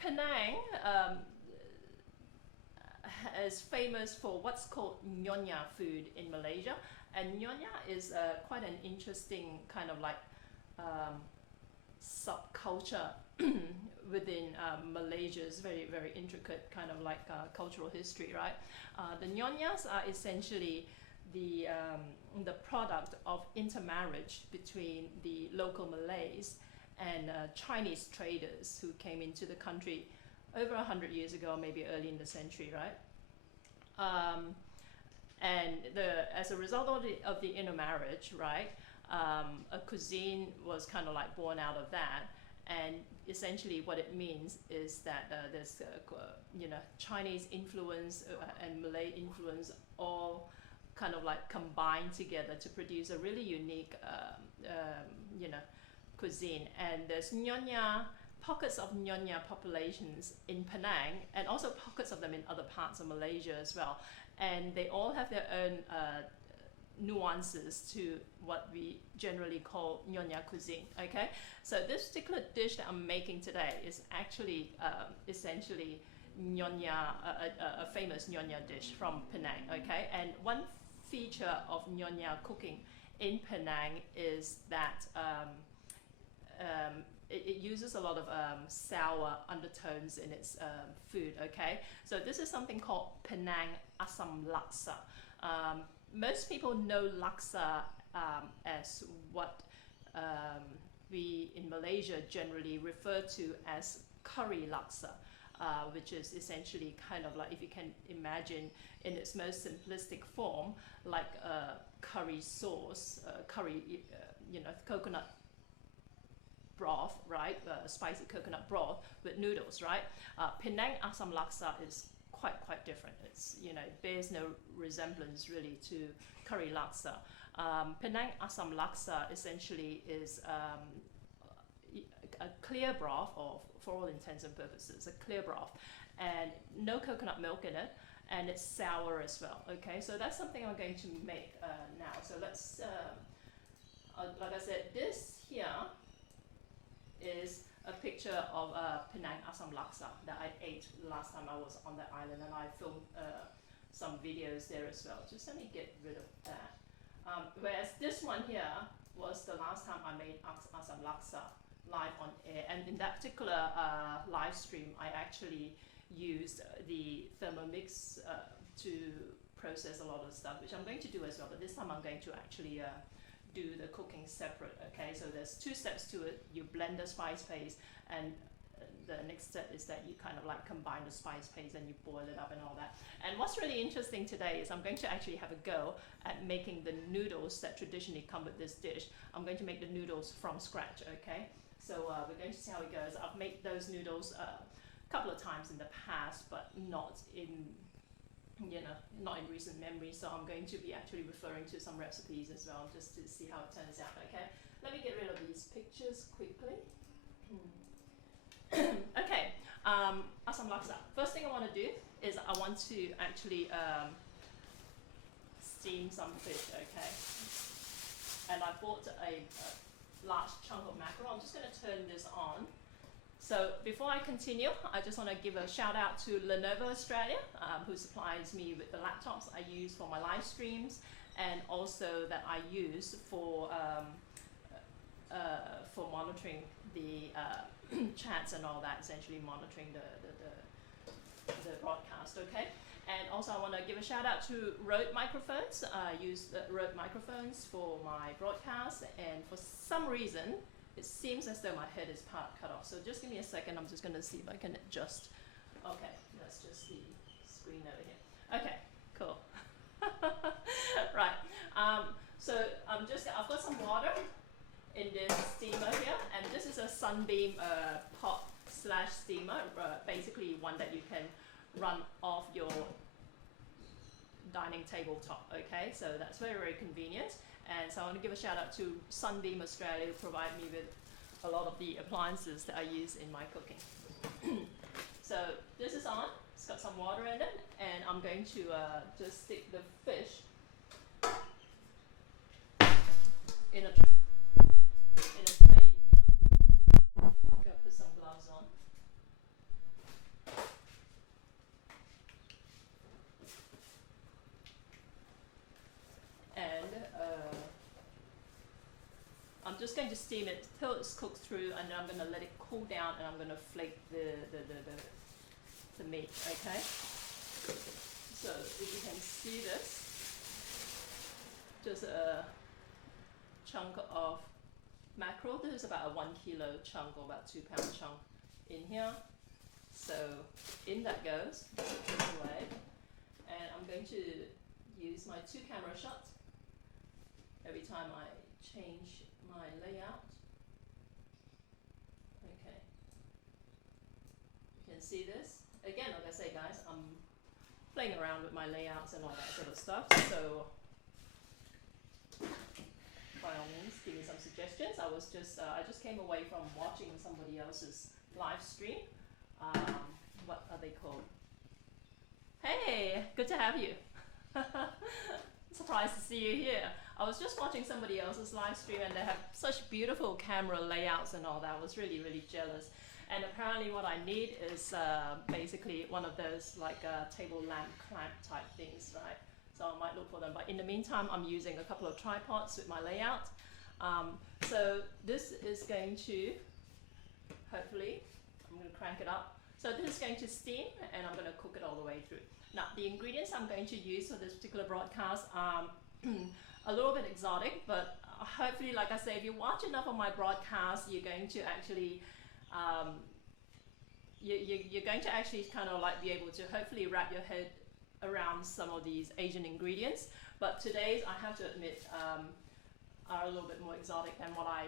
Penang is famous for what's called Nyonya food in Malaysia, and Nyonya is quite an interesting kind of like subculture within Malaysia's very intricate kind of like cultural history, right? The Nyonyas are essentially the product of intermarriage between the local Malays and Chinese traders who came into the country over 100 years ago, maybe early in the century, right? And as a result of the intermarriage, right, a cuisine was kind of like born out of that. And essentially what it means is that there's Chinese influence and Malay influence all kind of like combined together to produce a really unique cuisine. And there's pockets of Nyonya populations in Penang, and also pockets of them in other parts of Malaysia as well. And they all have their own nuances to what we generally call Nyonya cuisine, okay? So this particular dish that I'm making today is actually essentially Nyonya, a famous Nyonya dish from Penang, okay? And one feature of Nyonya cooking in Penang is that it uses a lot of sour undertones in its food, okay? So this is something called Penang Assam Laksa. Most people know laksa as what we in Malaysia generally refer to as curry laksa, which is essentially kind of like, if you can imagine in its most simplistic form, like a curry sauce, coconut broth, right? Spicy coconut broth with noodles, right? Penang Assam Laksa is quite different. It's, it bears no resemblance really to curry laksa. Penang Assam Laksa essentially is a clear broth, or for all intents and purposes, a clear broth, and no coconut milk in it, and it's sour as well, okay? So that's something I'm going to make now. So let's, like I said, this here is a picture of Penang Assam Laksa that I ate last time I was on the island, and I filmed some videos there as well. Just let me get rid of that. Whereas this one here was the last time I made Assam Laksa live on air, and in that particular live stream I actually used the Thermomix to process a lot of stuff, which I'm going to do as well, but this time I'm going to actually do the cooking separate, okay? So there's two steps to it. You blend the spice paste, and the next step is that you kind of like combine the spice paste and you boil it up and all that. And what's really interesting today is I'm going to actually have a go at making the noodles that traditionally come with this dish. I'm going to make the noodles from scratch, okay? So we're going to see how it goes. I've made those noodles a couple of times in the past, but not in not in recent memory, so I'm going to be actually referring to some recipes as well, just to see how it turns out, okay? Let me get rid of these pictures quickly. Okay, Assam Laksa. First thing I want to do is I want to actually steam some fish, okay? And I bought a large chunk of mackerel. I'm just going to turn this on. So before I continue, I just want to give a shout out to Lenovo Australia, who supplies me with the laptops I use for my live streams, and also that I use for monitoring the chats and all that, essentially monitoring the broadcast, okay? And also I want to give a shout out to Rode microphones. I use the Rode microphones for my broadcast, and for some reason, it seems as though my head is part cut off. So just give me a second. I'm just going to see if I can adjust. Okay, that's just the screen over here. Okay, cool. Right. So I've got some water in this steamer here, and this is a Sunbeam pot slash steamer, basically one that you can run off your dining tabletop. Okay, so that's very convenient. And so I want to give a shout out to Sunbeam Australia, who provide me with a lot of the appliances that I use in my cooking. So this is on, it's got some water in it, and I'm going to just stick the fish in a tray here. Go put some gloves on. I'm just going to steam it till it's cooked through, and then I'm going to let it cool down, and I'm going to flake the meat. Okay. So if you can see this, just a chunk of mackerel. This is about a 1 kilo chunk or about 2 pound chunk in here. So in that goes, this away, and I'm going to use my 2 camera shots every time I change my layout. Okay, you can see this. Again, like I say guys, I'm playing around with my layouts and all that sort of stuff, so by all means give me some suggestions. I just came away from watching somebody else's live stream. What are they called? Hey, good to have you. Surprised to see you here. I was just watching somebody else's live stream, and they have such beautiful camera layouts and all that. I was really, really jealous. And apparently what I need is basically one of those like table lamp clamp type things, right? So I might look for them. But in the meantime, I'm using a couple of tripods with my layout. So this is going to, hopefully, I'm going to crank it up. So this is going to steam, and I'm going to cook it all the way through. Now, the ingredients I'm going to use for this particular broadcast are a little bit exotic, but hopefully, like I say, if you watch enough of my broadcast, you're going to actually you're going to actually kind of like be able to hopefully wrap your head around some of these Asian ingredients. But today's, I have to admit, are a little bit more exotic than what I,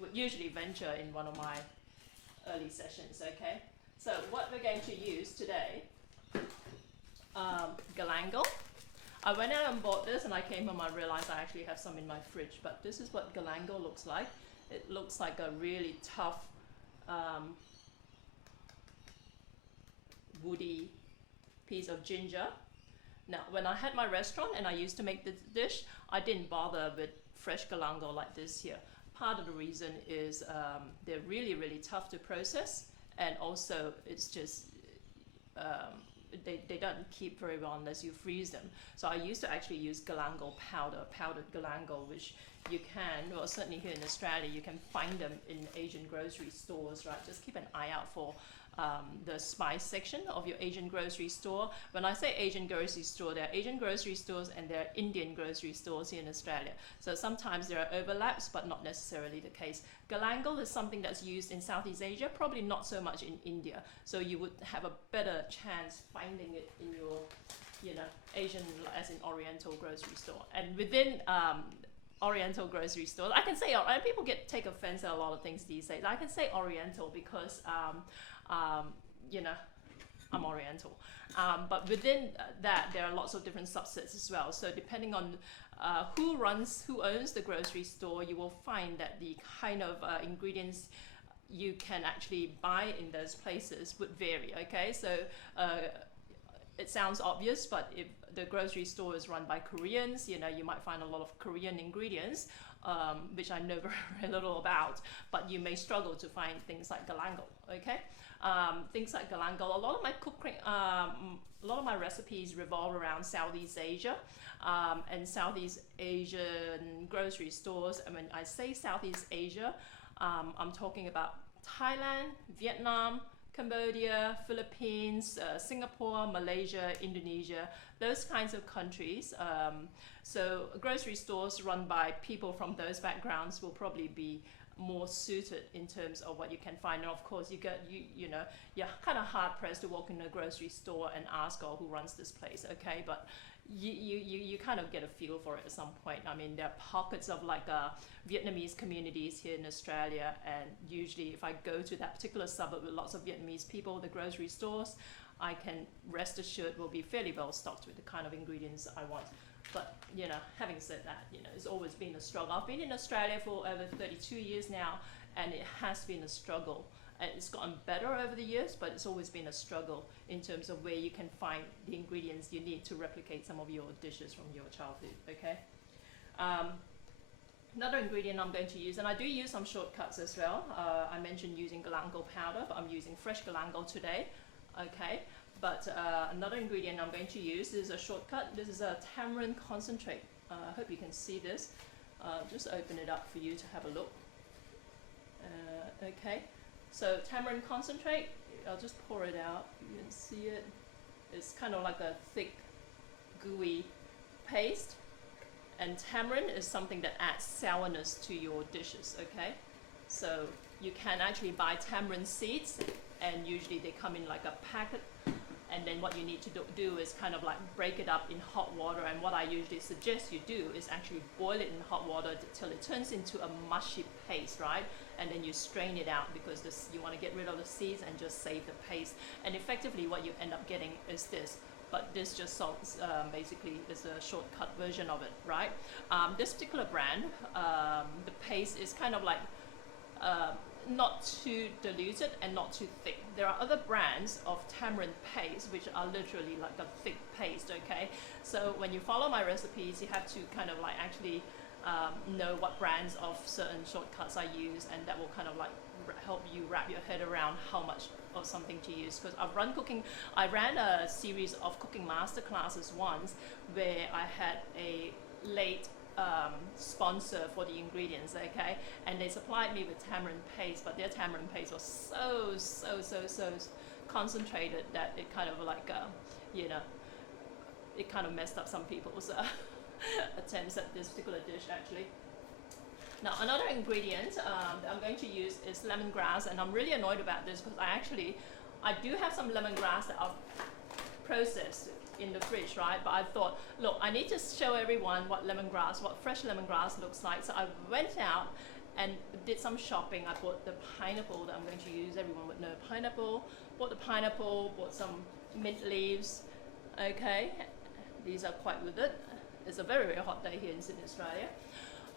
would usually venture in one of my early sessions. Okay, so what we're going to use today, galangal. I went out and bought this, and I came home, I realized I actually have some in my fridge. But this is what galangal looks like. It looks like a really tough, woody piece of ginger. Now, when I had my restaurant and I used to make this dish, I didn't bother with fresh galangal like this here. Part of the reason is they're really, really tough to process, and also it's just they don't keep very well unless you freeze them. So I used to actually use galangal powder, powdered galangal, which you can, well, certainly here in Australia, you can find them in Asian grocery stores, right? Just keep an eye out for the spice section of your Asian grocery store. When I say Asian grocery store, there are Asian grocery stores and there are Indian grocery stores here in Australia. So sometimes there are overlaps, but not necessarily the case. Galangal is something that's used in Southeast Asia, probably not so much in India. So you would have a better chance finding it in your, Asian, as in Oriental grocery store. And within Oriental grocery stores, I can say, and people take offense at a lot of things these days. I can say Oriental because I'm Oriental. But within that, there are lots of different subsets as well. So depending on who owns the grocery store, you will find that the kind of ingredients you can actually buy in those places would vary. Okay, so it sounds obvious, but if the grocery store is run by Koreans, you might find a lot of Korean ingredients, which I know very little about, but you may struggle to find things like galangal. Okay, things like galangal. A lot of my cooking, a lot of my recipes revolve around Southeast Asia and Southeast Asian grocery stores. And when I say Southeast Asia, I'm talking about Thailand, Vietnam, Cambodia, Philippines, Singapore, Malaysia, Indonesia, those kinds of countries. So grocery stores run by people from those backgrounds will probably be more suited in terms of what you can find. And of course, you're kind of hard pressed to walk in a grocery store and ask, oh, who runs this place? Okay, but you kind of get a feel for it at some point. I mean, there are pockets of like Vietnamese communities here in Australia, and usually if I go to that particular suburb with lots of Vietnamese people, the grocery stores, I can rest assured will be fairly well stocked with the kind of ingredients I want. But having said that, it's always been a struggle. I've been in Australia for over 32 years now, and it has been a struggle. And it's gotten better over the years, but it's always been a struggle in terms of where you can find the ingredients you need to replicate some of your dishes from your childhood. Okay. Another ingredient I'm going to use, and I do use some shortcuts as well. I mentioned using galangal powder, but I'm using fresh galangal today. Okay. But another ingredient I'm going to use is a shortcut. This is a tamarind concentrate. I hope you can see this. just open it up for you to have a look. Okay, so tamarind concentrate, I'll just pour it out. You can see it. It's kind of like a thick, gooey paste. And tamarind is something that adds sourness to your dishes, okay? So you can actually buy tamarind seeds, and usually they come in like a packet. And then what you need to do is kind of like break it up in hot water. And what I usually suggest you do is actually boil it in hot water till it turns into a mushy paste, right? And then you strain it out, because you want to get rid of the seeds and just save the paste. And effectively what you end up getting is this. But this just basically is a shortcut version of it, right? This particular brand, the paste is kind of like not too diluted and not too thick. There are other brands of tamarind paste which are literally like a thick paste, okay? So when you follow my recipes, you have to kind of like actually know what brands of certain shortcuts I use, and that will kind of like help you wrap your head around how much of something to use. Because I ran a series of cooking master classes once where I had a late sponsor for the ingredients, okay, and they supplied me with tamarind paste, but their tamarind paste was so concentrated that it kind of like you know, it kind of messed up some people's attempts at this particular dish actually. Now another ingredient that I'm going to use is lemongrass, and I'm really annoyed about this because I do have some lemongrass that I've processed in the fridge, right? But I thought, look, I need to show everyone what fresh lemongrass looks like. So I went out and did some shopping. I bought the pineapple that I'm going to use. Everyone would know pineapple. Bought the pineapple, bought some mint leaves. Okay, these are quite withered. It's a very hot day here in Sydney, Australia.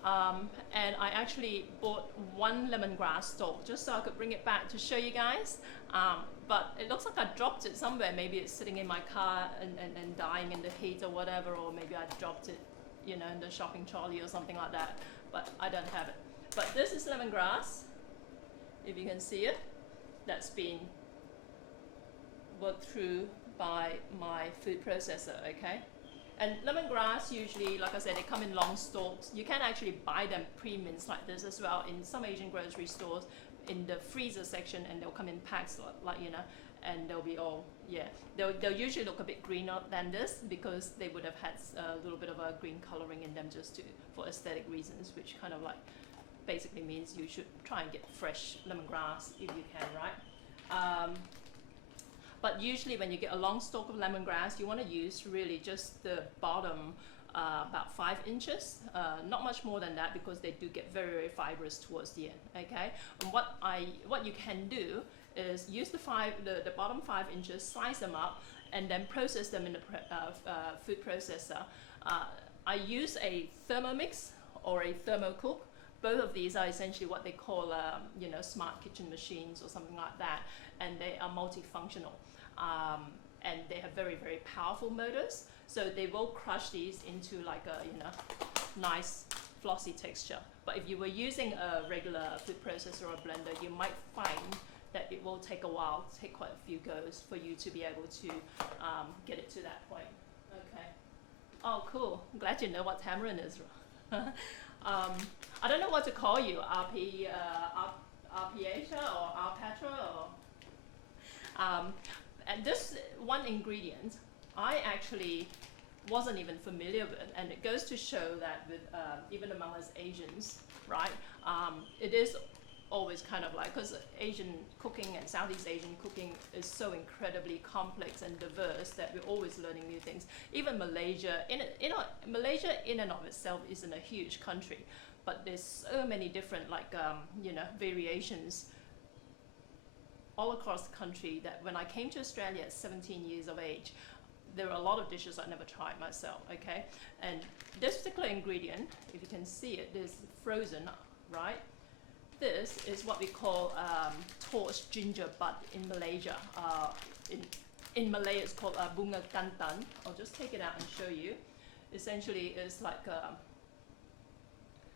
And I actually bought one lemongrass stalk just so I could bring it back to show you guys. But it looks like I dropped it somewhere. Maybe it's sitting in my car and dying in the heat or whatever, or maybe I dropped it, you know, in the shopping trolley or something like that. But I don't have it. But this is lemongrass, if you can see it. That's been worked through by my food processor, okay? And lemongrass usually, like I said, they come in long stalks. You can actually buy them pre-minced like this as well in some Asian grocery stores in the freezer section, and they'll come in packs like you know, and they'll be all, yeah. They'll usually look a bit greener than this because they would have had a little bit of a green coloring in them just for aesthetic reasons, which kind of like basically means you should try and get fresh lemongrass if you can, right? But usually when you get a long stalk of lemongrass, you want to use really just the bottom about 5 inches, not much more than that, because they do get very fibrous towards the end, okay? And what you can do is use the bottom 5 inches, slice them up, and then process them in the food processor. I use a Thermomix or a Thermocook. Both of these are essentially what they call, you know, smart kitchen machines or something like that, and they are multifunctional. And they have very powerful motors, so they will crush these into like a, you know, nice flossy texture. But if you were using a regular food processor or blender, you might find that it will take a while, take quite a few goes for you to be able to get it to that point. Okay. Oh, cool. I'm glad you know what tamarind is. I don't know what to call you, Arpeatia or Arpatra or. And this one ingredient I actually wasn't even familiar with, and it goes to show that with even among us Asians, right? It is always kind of like, because Asian cooking and Southeast Asian cooking is so incredibly complex and diverse that we're always learning new things. Even Malaysia, Malaysia in and of itself isn't a huge country, but there's so many different like you know, variations all across the country that when I came to Australia at 17 years of age, there are a lot of dishes I never tried myself, okay? And this particular ingredient, if you can see it, is frozen, right? This is what we call torched ginger bud in Malaysia. In Malay, it's called bunga kantan. I'll just take it out and show you. Essentially, it's like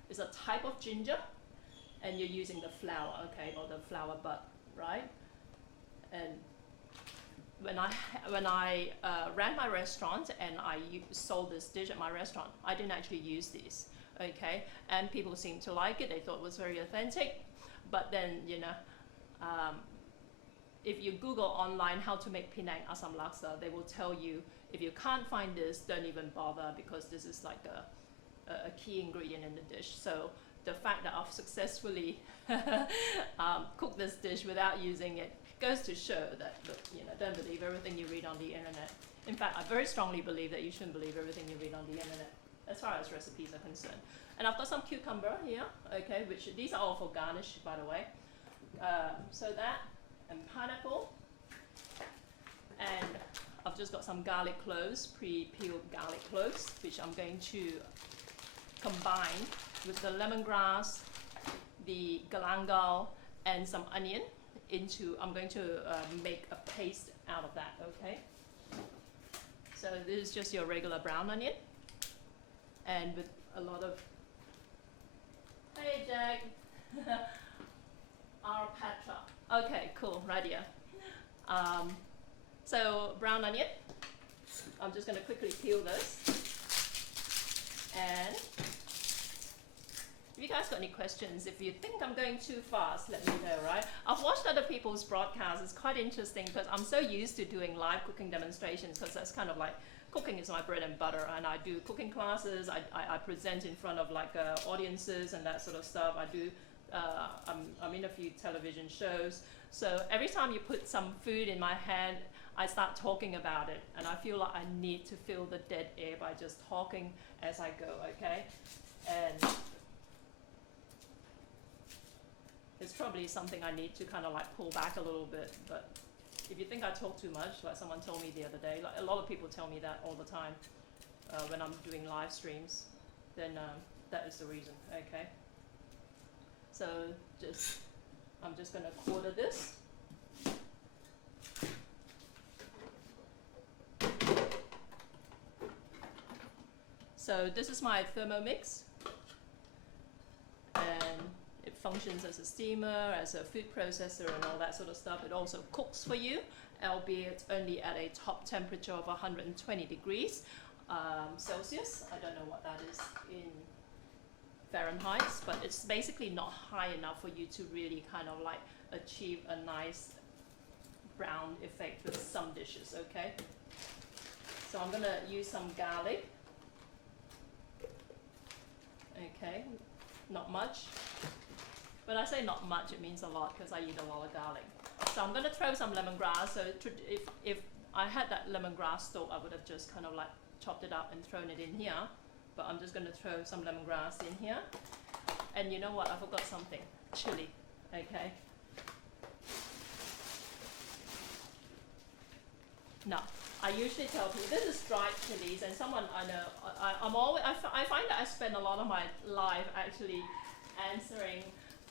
it's a type of ginger, and you're using the flower, okay, or the flower bud, right? And when I ran my restaurant and I sold this dish at my restaurant, I didn't actually use these, okay, and people seemed to like it. They thought it was very authentic. But then, you know, if you Google online how to make Penang Assam Laksa, they will tell you, if you can't find this, don't even bother, because this is like a key ingredient in the dish. So the fact that I've successfully cooked this dish without using it goes to show that, look, you know, don't believe everything you read on the internet. In fact, I very strongly believe that you shouldn't believe everything you read on the internet, as far as recipes are concerned. And I've got some cucumber here, okay, which these are all for garnish, by the way. So that, and pineapple, and I've just got some garlic cloves, pre-peeled garlic cloves, which I'm going to combine with the lemongrass, the galangal, and some onion into, I'm going to make a paste out of that, okay? So this is just your regular brown onion, and with a lot of, hey Jack, our Petra. Okay, cool, right here. So brown onion, I'm just gonna quickly peel this. And if you guys got any questions, if you think I'm going too fast, let me know, right? I've watched other people's broadcasts. It's quite interesting because I'm so used to doing live cooking demonstrations, because that's kind of like, cooking is my bread and butter, and I do cooking classes, I present in front of like audiences and that sort of stuff. I do, I'm in a few television shows. So every time you put some food in my hand, I start talking about it, and I feel like I need to fill the dead air by just talking as I go, okay? And it's probably something I need to kind of like pull back a little bit, but if you think I talk too much, like someone told me the other day, like a lot of people tell me that all the time when I'm doing live streams, then that is the reason, okay? So I'm just gonna quarter this. So this is my Thermomix, and it functions as a steamer, as a food processor, and all that sort of stuff. It also cooks for you, albeit only at a top temperature of 120 degrees Celsius. I don't know what that is in Fahrenheit, but it's basically not high enough for you to really kind of like achieve a nice brown effect with some dishes, okay? So I'm gonna use some garlic. Okay, not much. When I say not much, it means a lot, because I eat a lot of garlic. So I'm gonna throw some lemongrass. So if I had that lemongrass stalk, I would have just kind of like chopped it up and thrown it in here. But I'm just gonna throw some lemongrass in here. And you know what, I forgot something, chili, okay? Now, I usually tell people, this is dried chilies, and someone I know, I find that I spend a lot of my life actually answering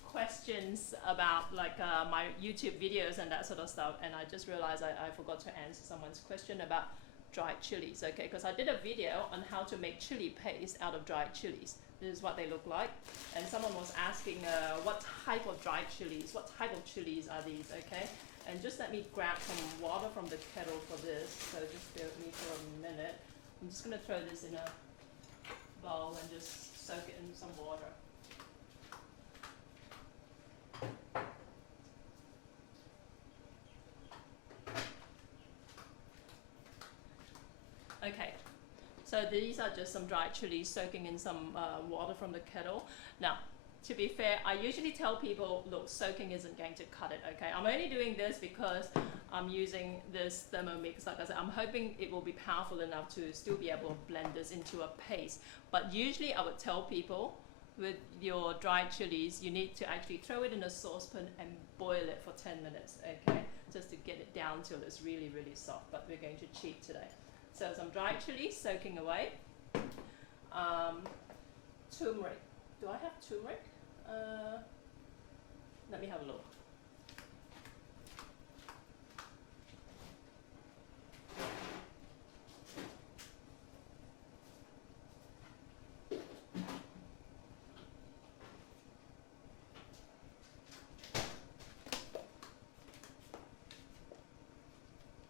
questions about like my YouTube videos and that sort of stuff, and I just realized I forgot to answer someone's question about dried chilies, okay? Because I did a video on how to make chili paste out of dried chilies. This is what they look like, and someone was asking what type of dried chilies, what type of chilies are these, okay? And just let me grab some water from the kettle for this, so just bear with me for a minute. I'm just gonna throw this in a bowl and just soak it in some water. Okay, so these are just some dried chilies soaking in some water from the kettle. Now, to be fair, I usually tell people, look, soaking isn't going to cut it, okay? I'm only doing this because I'm using this Thermomix. Like I said, I'm hoping it will be powerful enough to still be able to blend this into a paste. But usually I would tell people, with your dried chilies, you need to actually throw it in a saucepan and boil it for 10 minutes, okay? Just to get it down till it's really, really soft, but we're going to cheat today. So some dried chilies soaking away. Turmeric. Do I have turmeric? Let me have a look.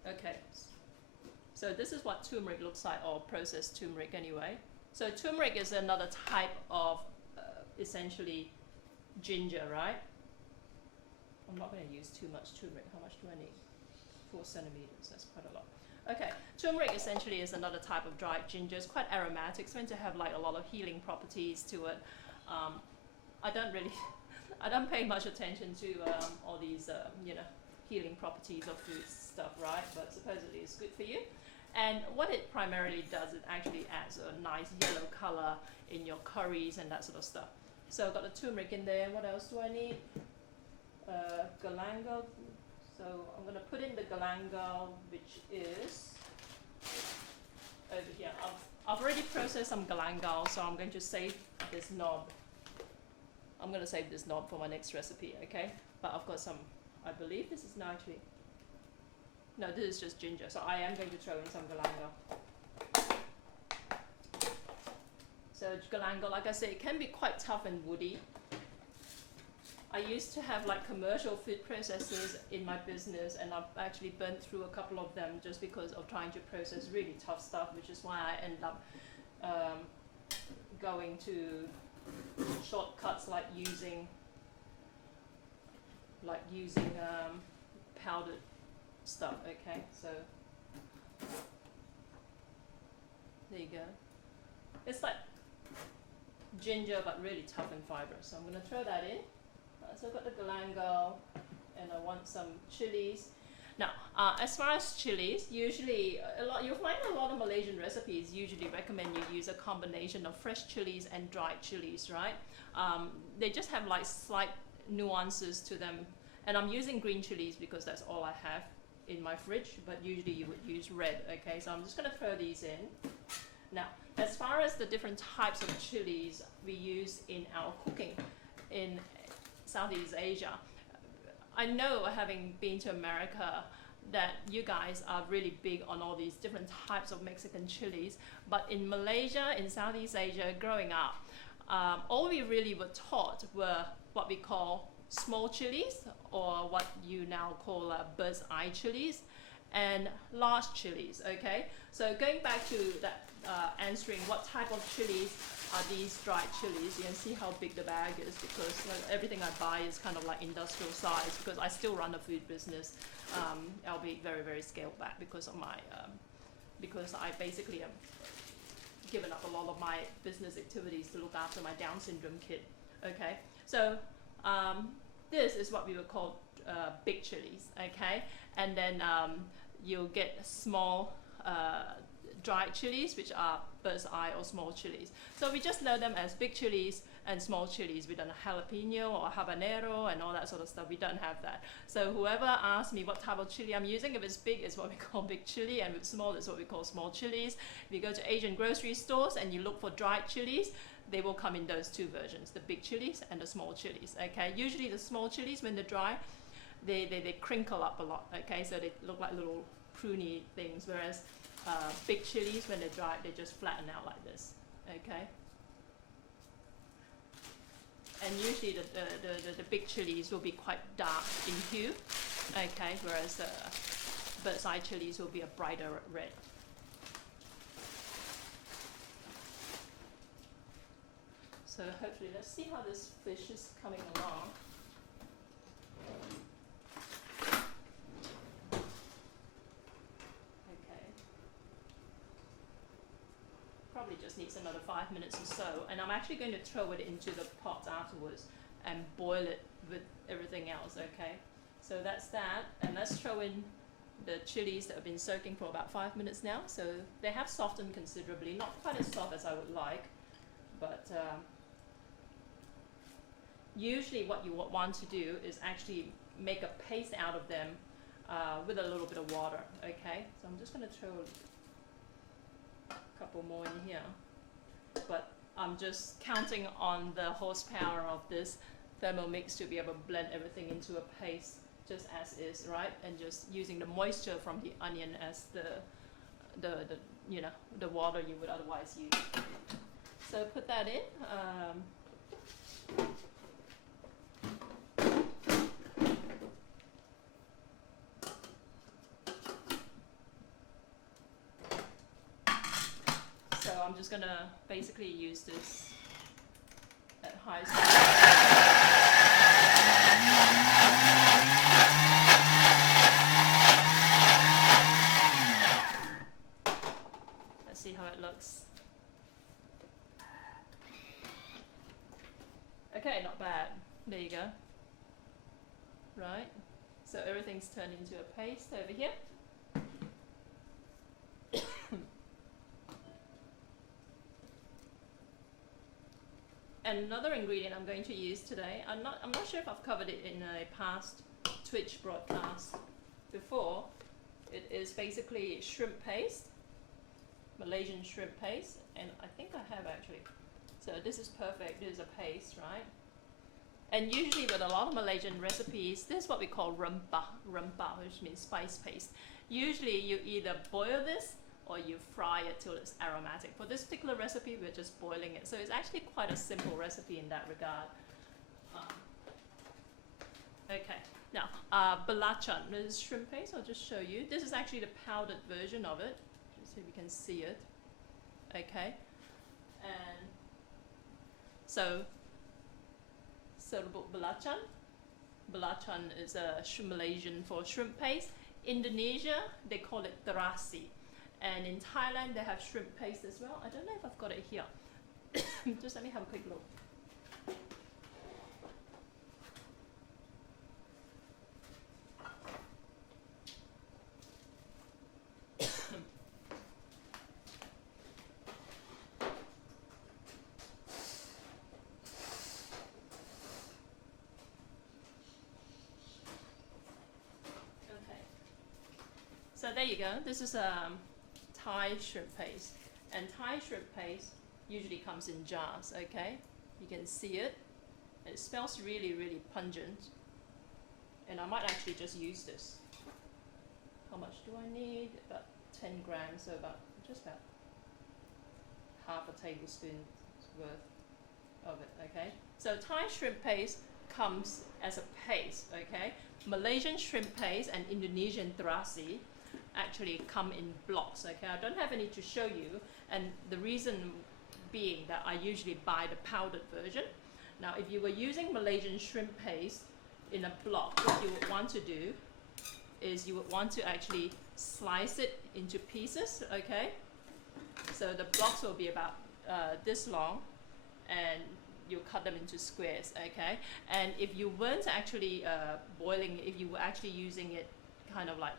Okay, so this is what turmeric looks like, or processed turmeric anyway. So turmeric is another type of essentially ginger, right? I'm not going to use too much turmeric. How much do I need? 4 centimeters. That's quite a lot. Okay, turmeric essentially is another type of dried ginger. It's quite aromatic. It's meant to have like a lot of healing properties to it. I don't really, I don't pay much attention to all these, you know, healing properties of food stuff, right? But supposedly it's good for you. And what it primarily does, it actually adds a nice yellow color in your curries and that sort of stuff. So I've got the turmeric in there. What else do I need? Galangal. So I'm going to put in the galangal, which is over here. I've already processed some galangal, so I'm going to save this knob. I'm going to save this knob for my next recipe, okay? But I've got some, I believe this is now actually, no, this is just ginger. So I am going to throw in some galangal. So galangal, like I say, it can be quite tough and woody. I used to have like commercial food processors in my business, and I've actually burnt through a couple of them just because of trying to process really tough stuff, which is why I end up going to shortcuts like using powdered stuff. Okay, so there you go. It's like ginger but really tough and fibrous. So I'm going to throw that in. So I've got the galangal, and I want some chilies. Now, as far as chilies, usually you'll find a lot of Malaysian recipes usually recommend you use a combination of fresh chilies and dried chilies, right? They just have like slight nuances to them, and I'm using green chilies because that's all I have in my fridge, but usually you would use red, okay? So I'm just going to throw these in. Now, as far as the different types of chilies we use in our cooking in Southeast Asia, I know, having been to America, that you guys are really big on all these different types of Mexican chilies. But in Malaysia, in Southeast Asia, growing up, all we really were taught were what we call small chilies, or what you now call bird's eye chilies, and large chilies, okay? So going back to that, answering what type of chilies are these dried chilies, you can see how big the bag is, because like, everything I buy is kind of like industrial size, because I still run a food business. I'll be very, very scaled back because of my, because I basically have given up a lot of my business activities to look after my Down syndrome kid, okay? So this is what we would call big chilies, okay? And then you'll get small dried chilies, which are bird's eye or small chilies. So we just know them as big chilies and small chilies. We don't have jalapeno or habanero and all that sort of stuff. We don't have that. So whoever asks me what type of chili I'm using, if it's big, it's what we call big chili, and if it's small, it's what we call small chilies. If you go to Asian grocery stores and you look for dried chilies, they will come in those two versions, the big chilies and the small chilies, okay? Usually the small chilies, when they're dry, they crinkle up a lot, okay? So they look like little pruny things, whereas big chilies, when they're dry, they just flatten out like this, okay? And usually the big chilies will be quite dark in hue, okay? Whereas bird's eye chilies will be a brighter red. So hopefully, let's see how this fish is coming along. Probably just needs another 5 minutes or so, and I'm actually going to throw it into the pot afterwards and boil it with everything else, okay? So that's that, and let's throw in the chilies that have been soaking for about 5 minutes now. So they have softened considerably, not quite as soft as I would like, but usually what you want to do is actually make a paste out of them with a little bit of water, okay? So I'm just going to throw couple more in here, but I'm just counting on the horsepower of this Thermomix to be able to blend everything into a paste just as is, right? And just using the moisture from the onion as the you know, the water you would otherwise use. So put that in. I'm just gonna basically use this at high speed. Let's see how it looks. Okay, not bad. There you go. Right. So everything's turned into a paste over here. And another ingredient I'm going to use today, I'm not sure if I've covered it in a past Twitch broadcast before. It is basically shrimp paste, Malaysian shrimp paste, and I think I have actually. So this is perfect. This is a paste, right? And usually with a lot of Malaysian recipes, this is what we call rempah, which means spice paste. Usually you either boil this or you fry it till it's aromatic. For this particular recipe, we're just boiling it. So it's actually quite a simple recipe in that regard. Okay, now belacan. This is shrimp paste. I'll just show you. This is actually the powdered version of it, just so you can see it. Okay, and so belacan. Belacan is a Malaysian for shrimp paste. Indonesia, they call it terasi. And in Thailand, they have shrimp paste as well. I don't know if I've got it here. Just let me have a quick look. Okay. So there you go. This is Thai shrimp paste, and Thai shrimp paste usually comes in jars. Okay, you can see it. It smells really, really pungent, and I might actually just use this. How much do I need? About 10 grams, so just about half a tablespoon worth of it. Okay, so Thai shrimp paste comes as a paste. Okay, Malaysian shrimp paste and Indonesian terasi actually come in blocks. Okay, I don't have any to show you, and the reason being that I usually buy the powdered version. Now if you were using Malaysian shrimp paste in a block, what you would want to do is you would want to actually slice it into pieces. Okay, so the blocks will be about this long, and you cut them into squares. Okay, and if you weren't actually boiling, if you were actually using it kind of like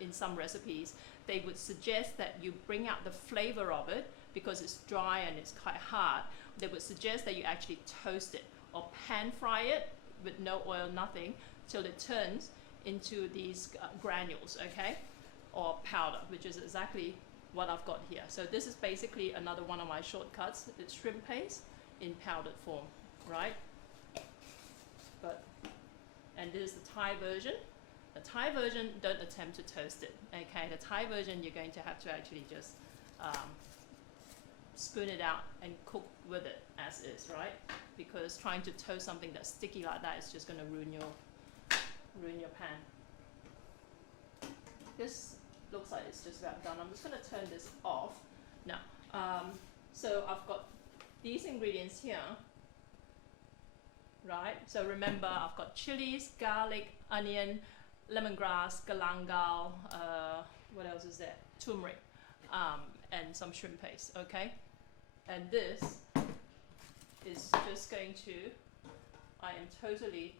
in some recipes, they would suggest that you bring out the flavor of it because it's dry and it's quite hard. They would suggest that you actually toast it or pan fry it with no oil, nothing, till it turns into these granules, okay, or powder, which is exactly what I've got here. So this is basically another one of my shortcuts. It's shrimp paste in powdered form, right? And this is the Thai version. The Thai version, don't attempt to toast it. Okay, the Thai version, you're going to have to actually just spoon it out and cook with it as is, right? Because trying to toast something that's sticky like that is just going to ruin your pan. This looks like it's just about done. I'm just going to turn this off now. So I've got these ingredients here, right? So remember, I've got chilies, garlic, onion, lemongrass, galangal, what else is there? Turmeric, and some shrimp paste, okay? And this is just going to, I am totally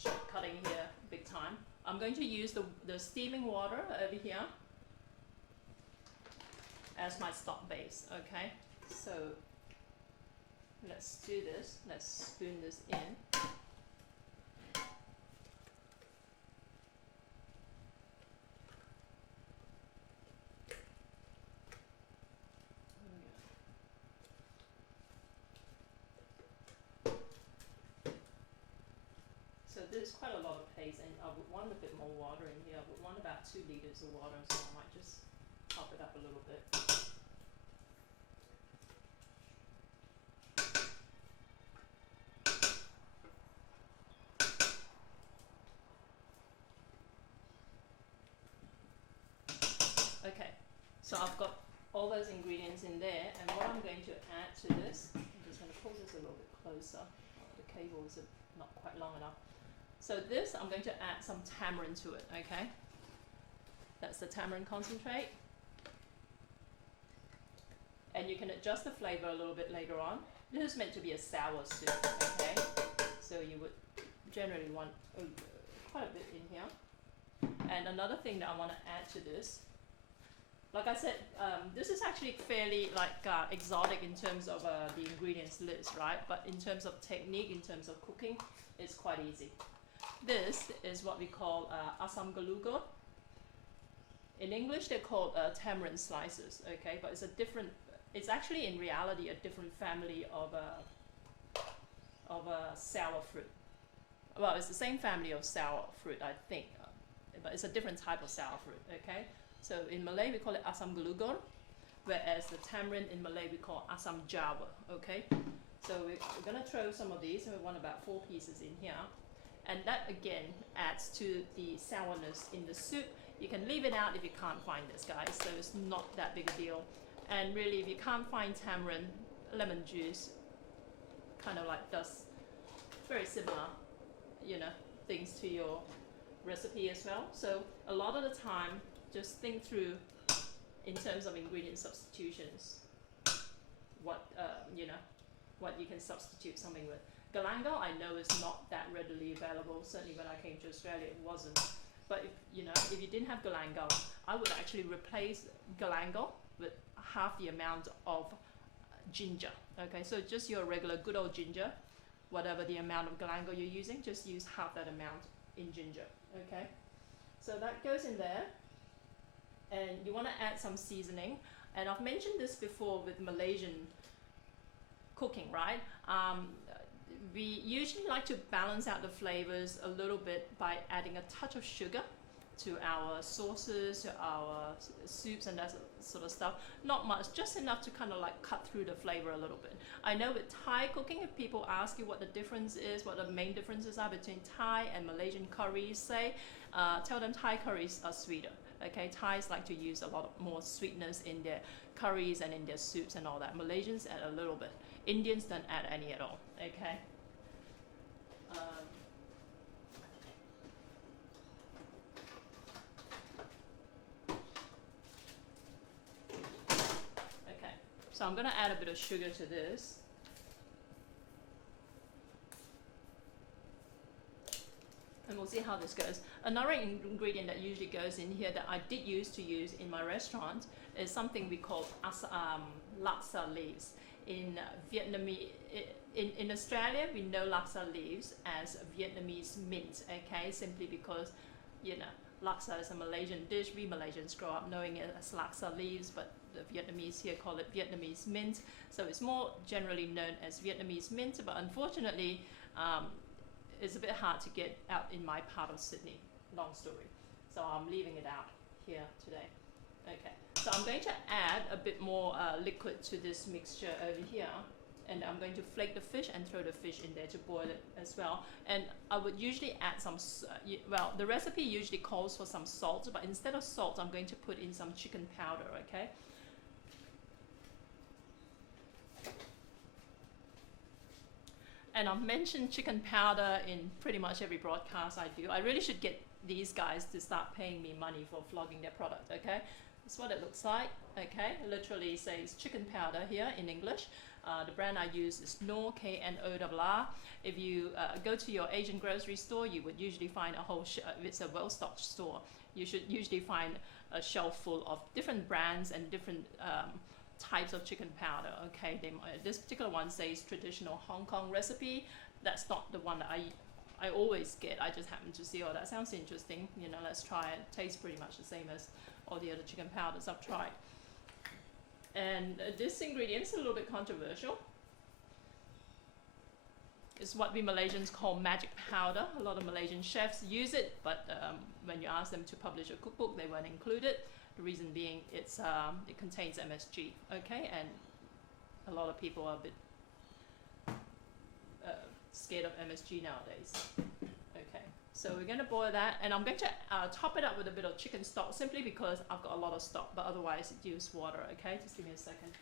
shortcutting here big time. I'm going to use the steaming water over here as my stock base, okay? So let's do this, let's spoon this in. So there's quite a lot of paste, and I would want a bit more water in here. I would want about 2 liters of water, so I might just top it up a little bit. Okay, so I've got all those ingredients in there, and what I'm going to add to this, I'm just going to pull this a little bit closer. Oh, the cable is not quite long enough. So this, I'm going to add some tamarind to it, okay? That's the tamarind concentrate. And you can adjust the flavor a little bit later on. This is meant to be a sour soup, okay? So you would generally want quite a bit in here. And another thing that I want to add to this, like I said, this is actually fairly exotic in terms of the ingredients list, right? But in terms of technique, in terms of cooking, it's quite easy. This is what we call asam galangal. In English, they're called tamarind slices, okay? But it's actually in reality a different family of sour fruit. Well, it's the same family of sour fruit, I think, but it's a different type of sour fruit, okay? So in Malay, we call it asam galangal, whereas the tamarind in Malay, we call asam jawa, okay? So we're gonna throw some of these, and we want about 4 pieces in here. And that again adds to the sourness in the soup. You can leave it out if you can't find this, guys, so it's not that big a deal. And really, if you can't find tamarind, lemon juice kind of does very similar, things to your recipe as well. So a lot of the time, just think through in terms of ingredient substitutions, what you can substitute something with. Galangal, I know, is not that readily available. Certainly when I came to Australia, it wasn't. But if you didn't have galangal, I would actually replace galangal with half the amount of ginger. Okay, so just your regular good old ginger, whatever the amount of galangal you're using, just use half that amount in ginger. Okay, so that goes in there, and you want to add some seasoning. And I've mentioned this before with Malaysian cooking, right? We usually like to balance out the flavors a little bit by adding a touch of sugar to our sauces, to our soups and that sort of stuff. Not much, just enough to kind of cut through the flavor a little bit. I know with Thai cooking, if people ask you what the difference is, what the main differences are between Thai and Malaysian curries, say, tell them Thai curries are sweeter. Okay, Thais like to use a lot more sweetness in their curries and in their soups and all that. Malaysians add a little bit. Indians don't add any at all. Okay. So I'm going to add a bit of sugar to this. And we'll see how this goes. Another ingredient that usually goes in here that I did used to use in my restaurant is something we call asam laksa leaves. In Vietnamese, in Australia, we know laksa leaves as Vietnamese mint, okay? Simply because, laksa is a Malaysian dish. We Malaysians grow up knowing it as laksa leaves, but the Vietnamese here call it Vietnamese mint. So it's more generally known as Vietnamese mint, but unfortunately, it's a bit hard to get out in my part of Sydney. Long story. So I'm leaving it out here today. Okay. So I'm going to add a bit more liquid to this mixture over here. And I'm going to flake the fish and throw the fish in there to boil it as well. And I would usually add some, well, the recipe usually calls for some salt, but instead of salt, I'm going to put in some chicken powder, okay? And I've mentioned chicken powder in pretty much every broadcast I do. I really should get these guys to start paying me money for flogging their product, okay? That's what it looks like, okay? It literally says chicken powder here in English. The brand I use is Knorr, K-N-O-R-R. If you go to your Asian grocery store, you would usually find a whole, if it's a well-stocked store, you should usually find a shelf full of different brands and different types of chicken powder, okay? This particular one says traditional Hong Kong recipe. That's not the one that I always get. I just happen to see, oh, that sounds interesting. Let's try it. It tastes pretty much the same as all the other chicken powders I've tried. And this ingredient is a little bit controversial. It's what we Malaysians call magic powder. A lot of Malaysian chefs use it, but when you ask them to publish a cookbook, they won't include it. The reason being it contains MSG, okay? And a lot of people are a bit scared of MSG nowadays. Okay, So we're going to boil that, and I'm going to top it up with a bit of chicken stock, simply because I've got a lot of stock, but otherwise use water. Okay, just give me a second.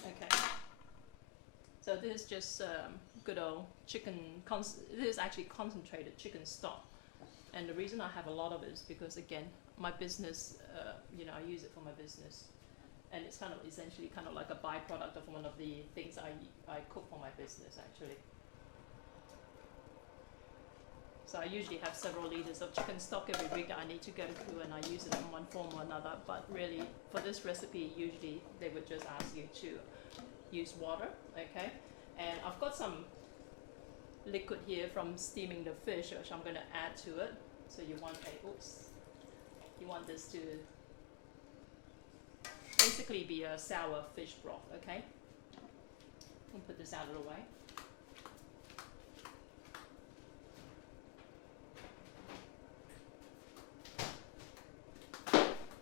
Okay, so this is just good old chicken, this is actually concentrated chicken stock. And the reason I have a lot of it is because, again, my business, you know, I use it for my business. And it's kind of essentially kind of like a byproduct of one of the things I cook for my business, actually. So I usually have several liters of chicken stock every week that I need to go through, and I use it in one form or another. But really, for this recipe, usually they would just ask you to use water, okay? And I've got some liquid here from steaming the fish, which I'm going to add to it. So you want you want this to basically be a sour fish broth, okay? I'll put this out of the way.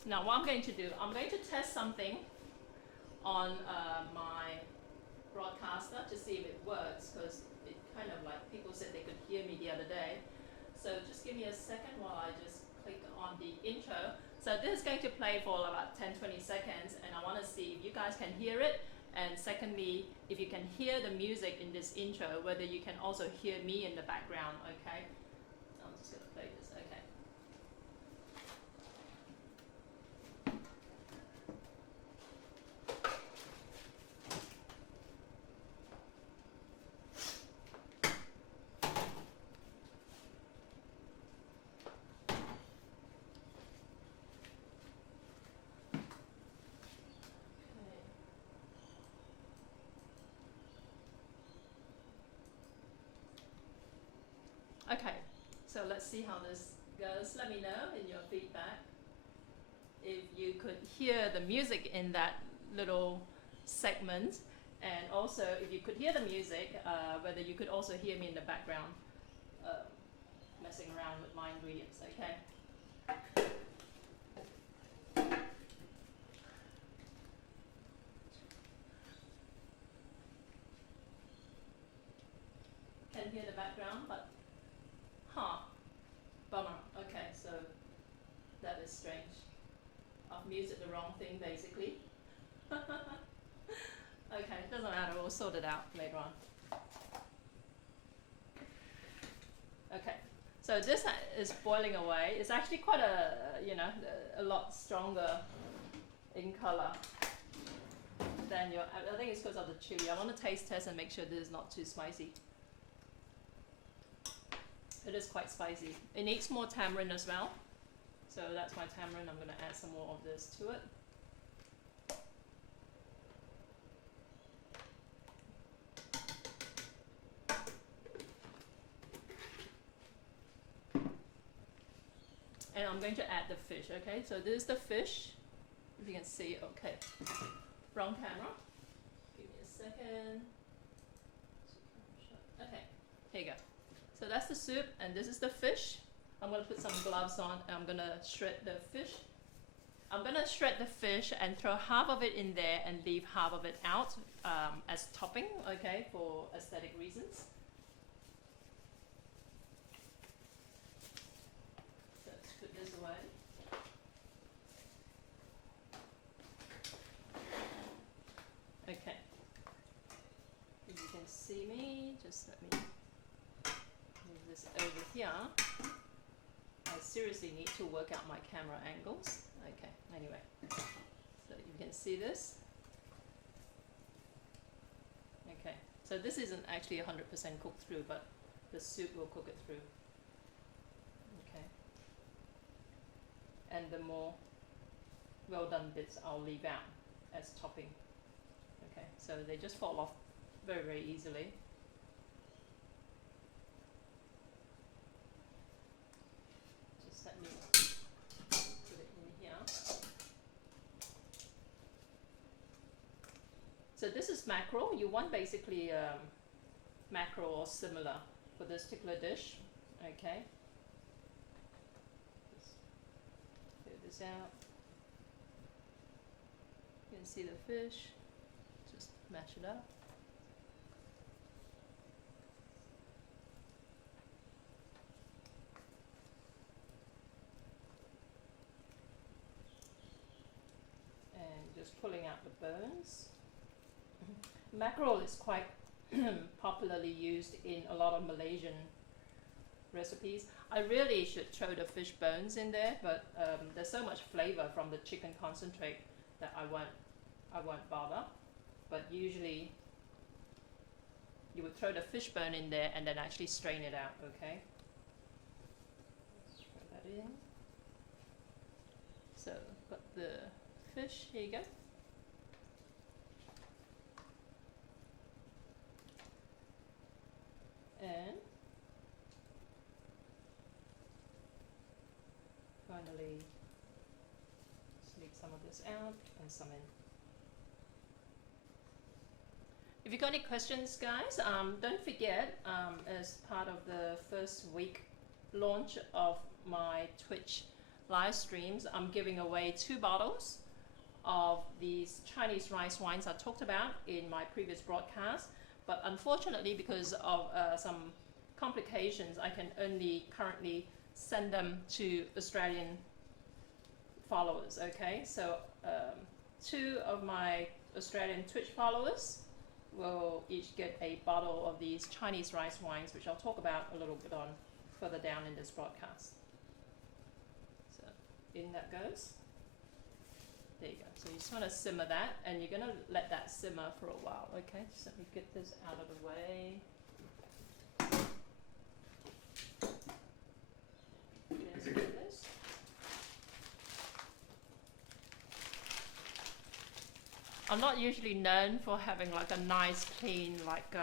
Now what I'm going to do, I'm going to test something on my broadcaster to see if it works, because it kind of like, people said they could hear me the other day. So just give me a second while I just click on the intro. So this is going to play for about 10-20 seconds, and I want to see if you guys can hear it, and secondly, if you can hear the music in this intro, whether you can also hear me in the background, okay? I'm just going to play this, okay. Okay, so let's see how this goes. Let me know in your feedback if you could hear the music in that little segment, and also if you could hear the music, whether you could also hear me in the background messing around with my ingredients, okay? Can hear the background, but bummer. Okay, so that is strange. I've muted the wrong thing, basically. Okay, doesn't matter, we'll sort it out later on. Okay, so this is boiling away. It's actually quite a lot stronger in color than your, I think it's because of the chili. I want to taste test and make sure this is not too spicy. It is quite spicy. It needs more tamarind as well. So that's my tamarind. I'm going to add some more of this to it. And I'm going to add the fish, okay? So this is the fish. If you can see, okay. Wrong camera. Give me a second. Okay, here you go. So that's the soup, and this is the fish. I'm going to put some gloves on, and I'm going to shred the fish. I'm going to shred the fish and throw half of it in there and leave half of it out as topping, okay, for aesthetic reasons. So let's put this away. Okay. If you can see me, just let me move this over here. I seriously need to work out my camera angles. Okay, anyway, so you can see this. Okay, so this isn't actually 100% cooked through, but the soup will cook it through. Okay, and the more well done bits I'll leave out as topping. Okay, so they just fall off very, very easily. Just let me put it in here. So this is mackerel. You want basically mackerel or similar for this particular dish. Okay. Just clear this this out. You can see the fish. Just mash it up. And just pulling out the bones. Mackerel is quite popularly used in a lot of Malaysian recipes. I really should throw the fish bones in there, but there's so much flavor from the chicken concentrate that I won't bother. But usually you would throw the fish bone in there and then actually strain it out, okay? Let's throw that in. So, got the fish, here you go. And finally, just leave some of this out and some in. If you've got any questions, guys, don't forget, as part of the first week launch of my Twitch live streams, I'm giving away 2 bottles of these Chinese rice wines I talked about in my previous broadcast. But unfortunately, because of some complications, I can only currently send them to Australian followers, okay? So 2 of my Australian Twitch followers will each get a bottle of these Chinese rice wines, which I'll talk about a little bit on further down in this broadcast. So in that goes. There you go. So you just want to simmer that, and you're going to let that simmer for a while, okay? Just let me get this out of the way. This. I'm not usually known for having like a nice, clean, like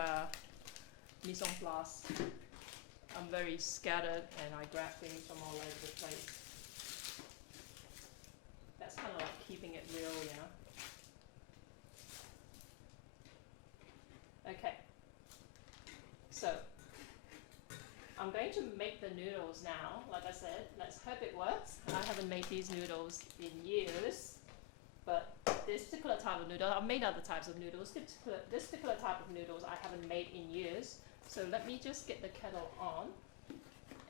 mise en place. I'm very scattered, and I grab things from all over the place. That's kind of like keeping it real, you know. Okay. So I'm going to make the noodles now. Like I said, let's hope it works. I haven't made these noodles in years, but this particular type of noodle, I've made other types of noodles. This particular type of noodles I haven't made in years. So let me just get the kettle on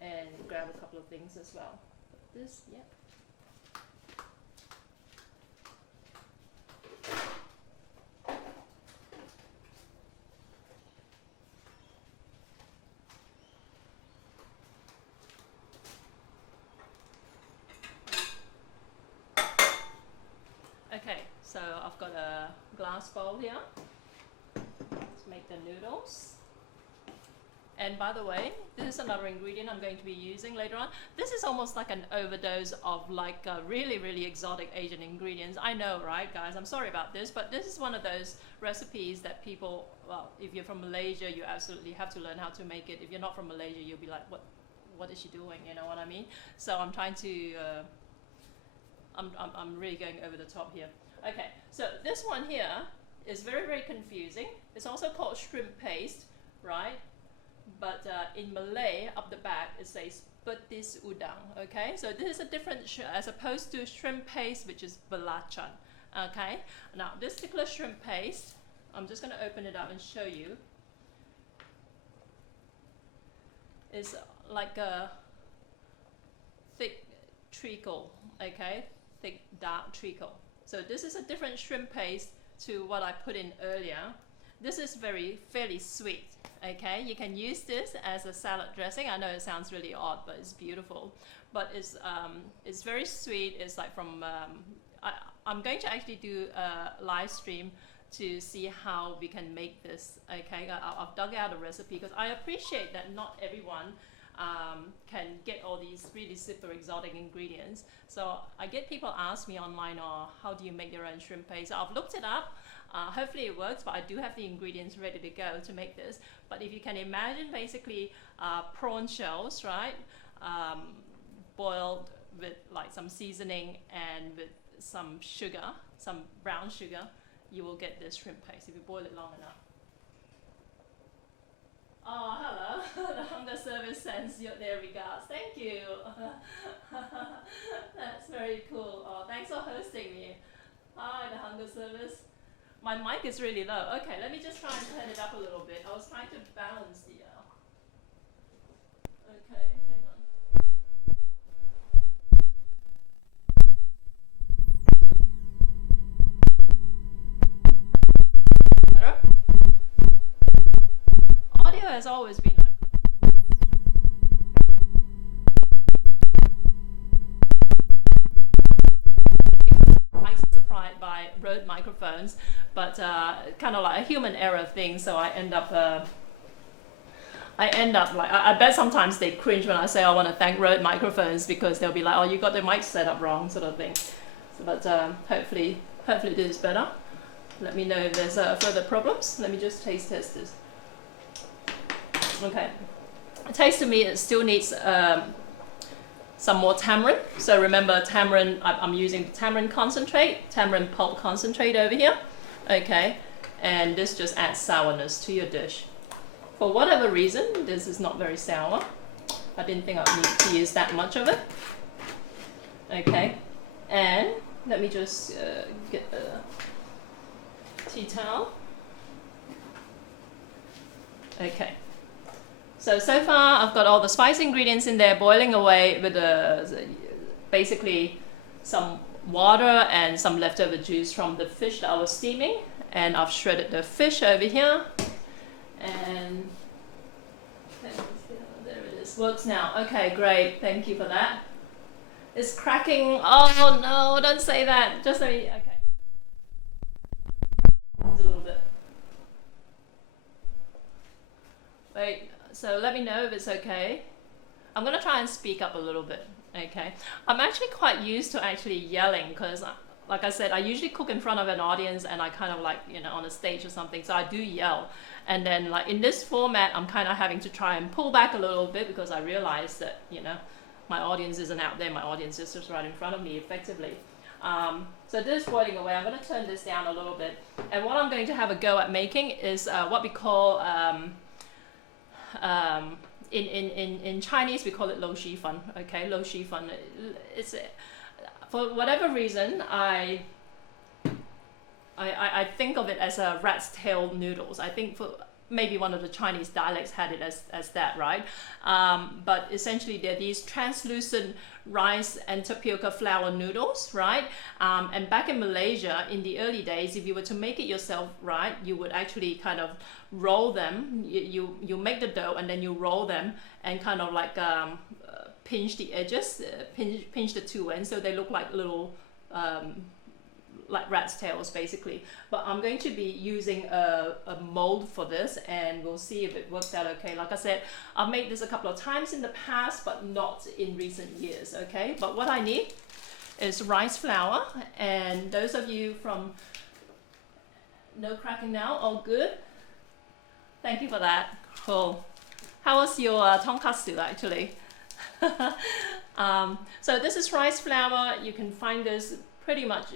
and grab a couple of things as well. This, yeah. Okay, so I've got a glass bowl here. Let's make the noodles. And by the way, this is another ingredient I'm going to be using later on. This is almost like an overdose of like really, really exotic Asian ingredients. I know, right, guys? I'm sorry about this, but this is one of those recipes that people, well, if you're from Malaysia, you absolutely have to learn how to make it. If you're not from Malaysia, you'll be like, what is she doing? You know what I mean? So I'm trying to, I'm really going over the top here. Okay, so this one here is very, very confusing. It's also called shrimp paste, right? But in Malay, up the back, it says petis udang, okay? So this is a different, as opposed to shrimp paste, which is belacan, okay? Now, this particular shrimp paste, I'm just gonna open it up and show you. Is like a thick treacle, okay? Thick, dark treacle. So this is a different shrimp paste to what I put in earlier. This is fairly sweet, okay? You can use this as a salad dressing. I know it sounds really odd, but it's beautiful. But it's very sweet. It's like from, I'm going to actually do a live stream to see how we can make this, okay? I've dug out a recipe because I appreciate that not everyone can get all these really super exotic ingredients. So I get people ask me online, oh, how do you make your own shrimp paste? So I've looked it up. Hopefully it works, but I do have the ingredients ready to go to make this. But if you can imagine basically prawn shells, right? Boiled with like some seasoning and with some sugar, some brown sugar, you will get this shrimp paste if you boil it long enough. Oh, hello. The hunger service sends you their regards. Thank you. That's very cool. Oh, thanks for hosting me. Hi, the hunger service. My mic is really low. Okay, let me just try and turn it up a little bit. I was trying to balance the. Okay, hang on. Better? Audio has always been like. Mics supplied by Rode microphones, but kind of like a human error thing. So I end up like I bet sometimes they cringe when I say I want to thank Rode microphones because they'll be like, oh, you got the mic set up wrong, sort of thing. So, but hopefully this is better. Let me know if there's further problems. Let me just taste test this. Okay, it tastes to me it still needs some more tamarind. So remember tamarind, I'm using tamarind concentrate, tamarind pulp concentrate over here. Okay, and this just adds sourness to your dish. For whatever reason, this is not very sour. I didn't think I'd need to use that much of it. Okay, and let me just get the tea towel. Okay. So far I've got all the spice ingredients in there boiling away with basically some water and some leftover juice from the fish that I was steaming. And I've shredded the fish over here. And there it is. Works now. Okay, great. Thank you for that. It's cracking. Oh no, don't say that. Just let me, okay. A little bit. Wait. So let me know if it's okay. I'm gonna try and speak up a little bit, okay? I'm actually quite used to actually yelling because, like I said, I usually cook in front of an audience and I kind of like, you know, on a stage or something, so I do yell. And then like in this format, I'm kind of having to try and pull back a little bit because I realize that, you know, my audience isn't out there, my audience is just right in front of me effectively. So this is boiling away. I'm gonna turn this down a little bit. And what I'm going to have a go at making is what we call, in Chinese we call it lo shi fan. Okay, lo shi fan. It's for whatever reason I think of it as a rat's tail noodles. I think for maybe one of the Chinese dialects had it as that, right? But essentially they're these translucent rice and tapioca flour noodles, right? And back in Malaysia in the early days, if you were to make it yourself, right, you would actually kind of roll them. You make the dough and then you roll them and kind of like pinch the edges, pinch the two ends so they look like little like rat's tails basically. But I'm going to be using a mold for this and we'll see if it works out okay. Like I said, I've made this a couple of times in the past but not in recent years, okay? But what I need is rice flour, and those of you from no cracking now, all good? Thank you for that. Cool. How was your tonkatsu actually? So this is rice flour. You can find this pretty much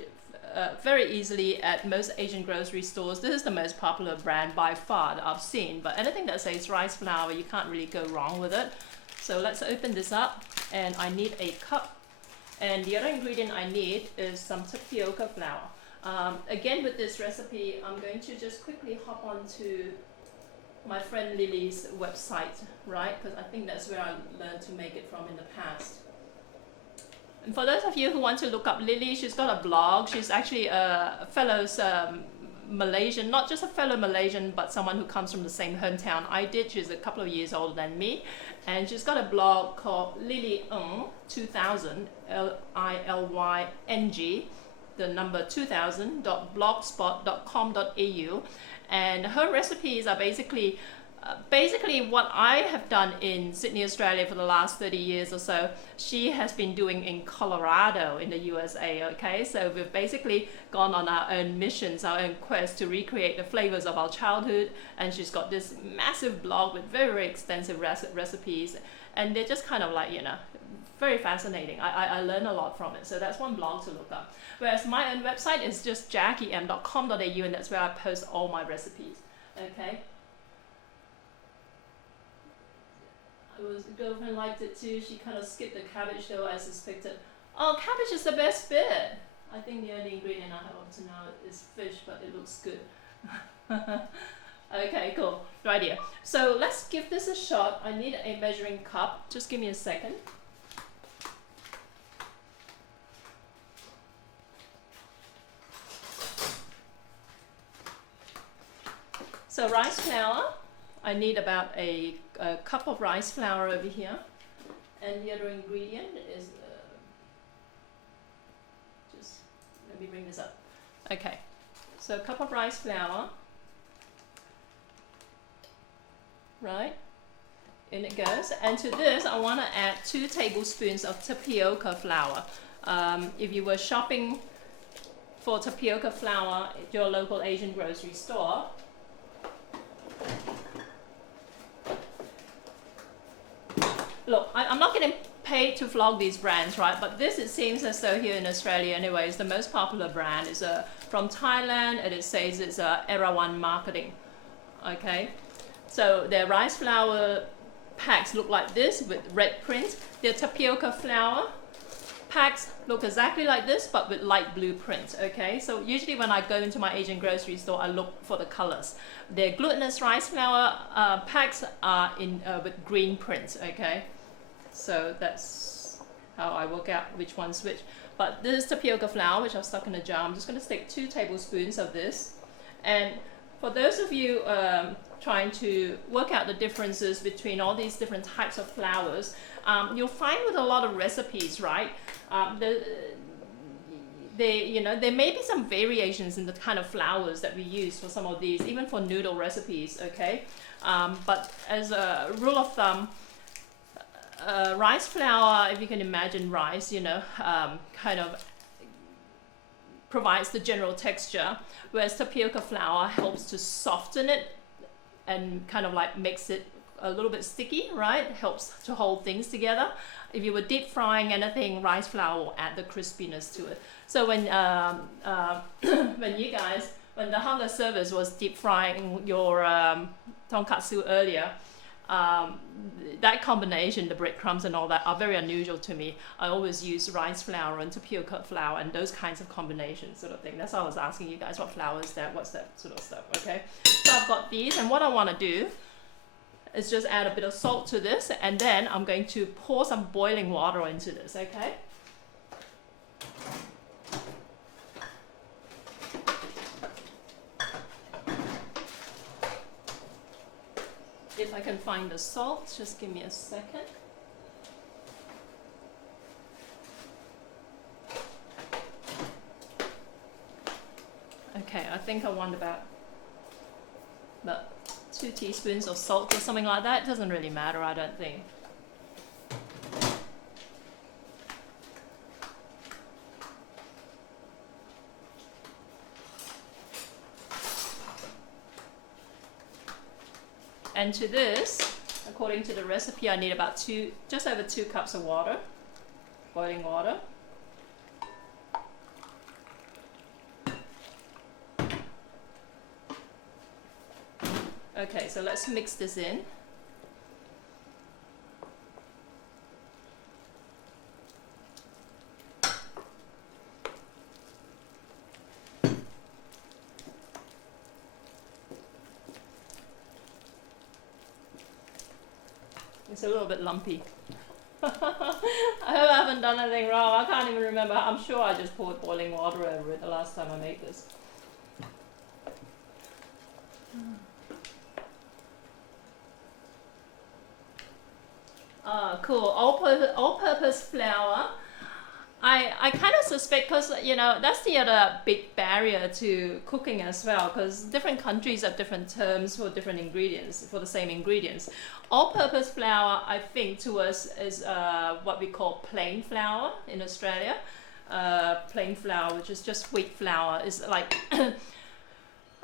very easily at most Asian grocery stores. This is the most popular brand by far that I've seen, but anything that says rice flour, you can't really go wrong with it. So let's open this up, and I need a cup, and the other ingredient I need is some tapioca flour. Again, with this recipe, I'm going to just quickly hop onto my friend Lily's website, right? Because I think that's where I learned to make it from in the past. And for those of you who want to look up Lily, she's got a blog. She's actually a fellow Malaysian, not just a fellow Malaysian, but someone who comes from the same hometown I did. She's a couple of years older than me. And she's got a blog called Lily Ng 2000, Lilyng, the number 2000.blogspot.com.au. And her recipes are basically what I have done in Sydney, Australia for the last 30 years or so, she has been doing in Colorado in the USA, okay? So we've basically gone on our own missions, our own quest to recreate the flavors of our childhood, and she's got this massive blog with very, very extensive recipes, and they're just kind of like, you know, very fascinating. I learn a lot from it, so that's one blog to look up. Whereas my own website is just jackiem.com.au, and that's where I post all my recipes, okay? girlfriend liked it too. She kind of skipped the cabbage though, I suspected. Oh, cabbage is the best bit. I think the only ingredient I have up to now is fish, but it looks good. Okay, cool. Right here. So let's give this a shot. I need a measuring cup. Just give me a second. So rice flour. I need about a cup of rice flour over here. And the other ingredient is, just let me bring this up. Okay, so a cup of rice flour, right? In it goes. And to this, I want to add 2 tablespoons of tapioca flour. If you were shopping for tapioca flour at your local Asian grocery store, look, I'm not getting paid to vlog these brands, right? But this, it seems as though here in Australia anyway, is the most popular brand. It's from Thailand, and it says it's Erawan Marketing. Okay, so their rice flour packs look like this with red print. Their tapioca flour packs look exactly like this, but with light blue print. Okay, so usually when I go into my Asian grocery store, I look for the colors. Their glutinous rice flour packs are in with green print. Okay, so that's how I work out which one's which. But this is tapioca flour, which I've stuck in a jar. I'm just going to stick 2 tablespoons of this. And for those of you trying to work out the differences between all these different types of flours, you'll find with a lot of recipes, right? There may be some variations in the kind of flours that we use for some of these, even for noodle recipes, okay? But as a rule of thumb, rice flour, if you can imagine rice, kind of provides the general texture, whereas tapioca flour helps to soften it and kind of like makes it a little bit sticky, right? It helps to hold things together. If you were deep frying anything, rice flour will add the crispiness to it. So when when the hunger service was deep frying your tonkatsu earlier, that combination, the breadcrumbs and all that, are very unusual to me. I always use rice flour and tapioca flour and those kinds of combinations, sort of thing. That's why I was asking you guys, what flour is that? What's that sort of stuff? Okay, so I've got these, and what I want to do is just add a bit of salt to this, and then I'm going to pour some boiling water into this. Okay. If I can find the salt, just give me a second. Okay, I think I want about 2 teaspoons of salt or something like that. It doesn't really matter, I don't think. And to this, according to the recipe, I need about just over 2 cups of water, boiling water. Okay, so let's mix this in. It's a little bit lumpy. I hope I haven't done anything wrong. I can't even remember. I'm sure I just poured boiling water over it the last time I made this. Cool. All-purpose flour. I kind of suspect, because that's the other big barrier to cooking as well, because different countries have different terms for different ingredients, for the same ingredients. All-purpose flour, I think, to us is what we call plain flour in Australia. Plain flour, which is just wheat flour, is like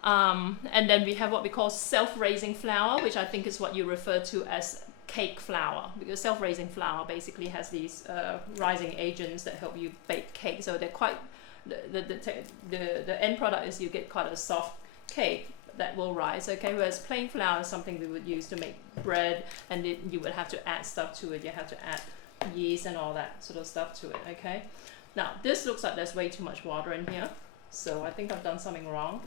and then we have what we call self-raising flour, which I think is what you refer to as cake flour, because self-raising flour basically has these rising agents that help you bake cake. So they're quite the end product is you get quite a soft cake, that will rise, okay? Whereas plain flour is something we would use to make bread, and you would have to add stuff to it. You have to add yeast and all that sort of stuff to it, okay? Now, this looks like there's way too much water in here, so I think I've done something wrong.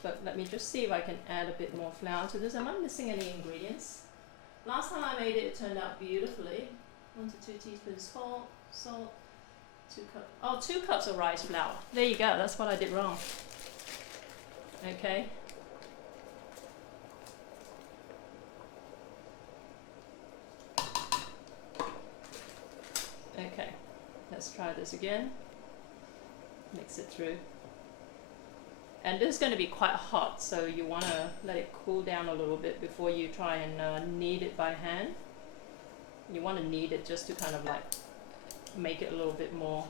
But let me just see if I can add a bit more flour to this. Am I missing any ingredients? Last time I made it, it turned out beautifully. 1 to 2 teaspoons salt, 2 cups. Oh, 2 cups of rice flour. There you go. That's what I did wrong. Okay. Okay. Let's try this again. Mix it through. And this is going to be quite hot, so you want to let it cool down a little bit before you try and knead it by hand. You want to knead it just to kind of like make it a little bit more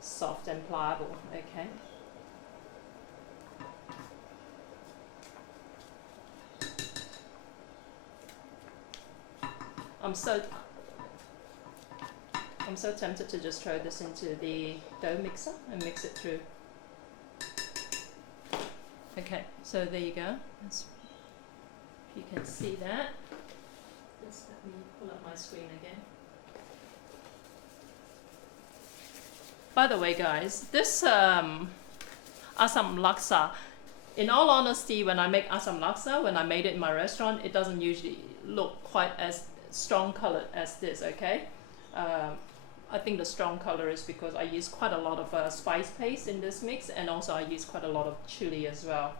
soft and pliable, okay? I'm so tempted to just throw this into the dough mixer and mix it through. Okay, so there you go. You can see that. Just let me pull up my screen again. By the way, guys, this Assam Laksa, in all honesty, when I make Assam Laksa, when I made it in my restaurant, it doesn't usually look quite as strong colored as this, okay? I think the strong color is because I use quite a lot of spice paste in this mix, and also I use quite a lot of chili as well.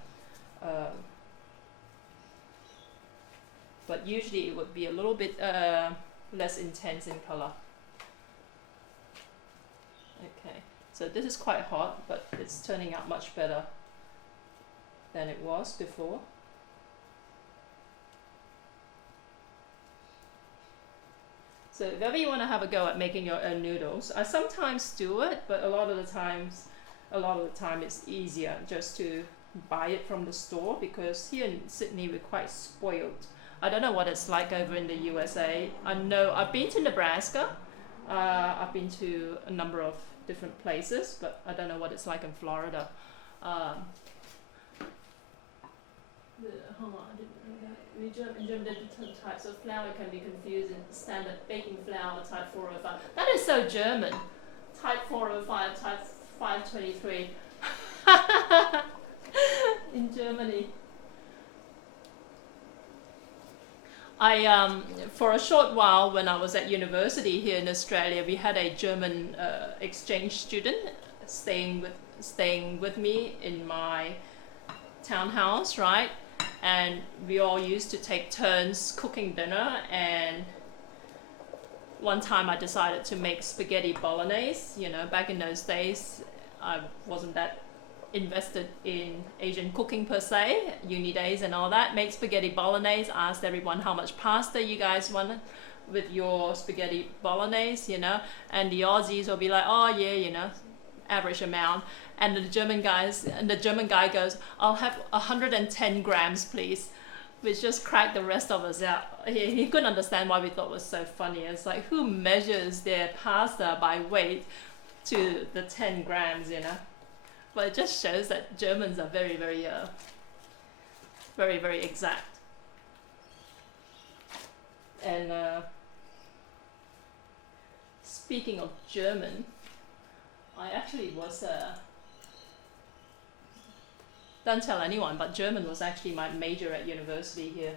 But usually it would be a little bit less intense in color. Okay, so this is quite hot, but it's turning out much better than it was before. So if ever you want to have a go at making your own noodles, I sometimes do it, but a lot of the time it's easier just to buy it from the store, because here in Sydney we're quite spoiled. I don't know what it's like over in the USA. I know I've been to Nebraska, I've been to a number of different places, but I don't know what it's like in Florida. Hold on, I didn't know that. In German, the different types of flour can be confused in standard baking flour, type 405. That is so German. Type 405, type 523. In Germany. For a short while when I was at university here in Australia, we had a German exchange student staying with me in my townhouse, right? And we all used to take turns cooking dinner, and one time I decided to make spaghetti bolognese. You know, back in those days, I wasn't that invested in Asian cooking per se, uni days and all that. Made spaghetti bolognese, asked everyone how much pasta you guys wanted with your spaghetti bolognese, you know, and the Aussies will be like, oh yeah, you know, average amount. And the German guy goes, I'll have 110 grams, please, which just cracked the rest of us out. He couldn't understand why we thought it was so funny. It's like, who measures their pasta by weight to the 10 grams, you know? But it just shows that Germans are very, very, very, very exact. And speaking of German, I actually was don't tell anyone, but German was actually my major at university here.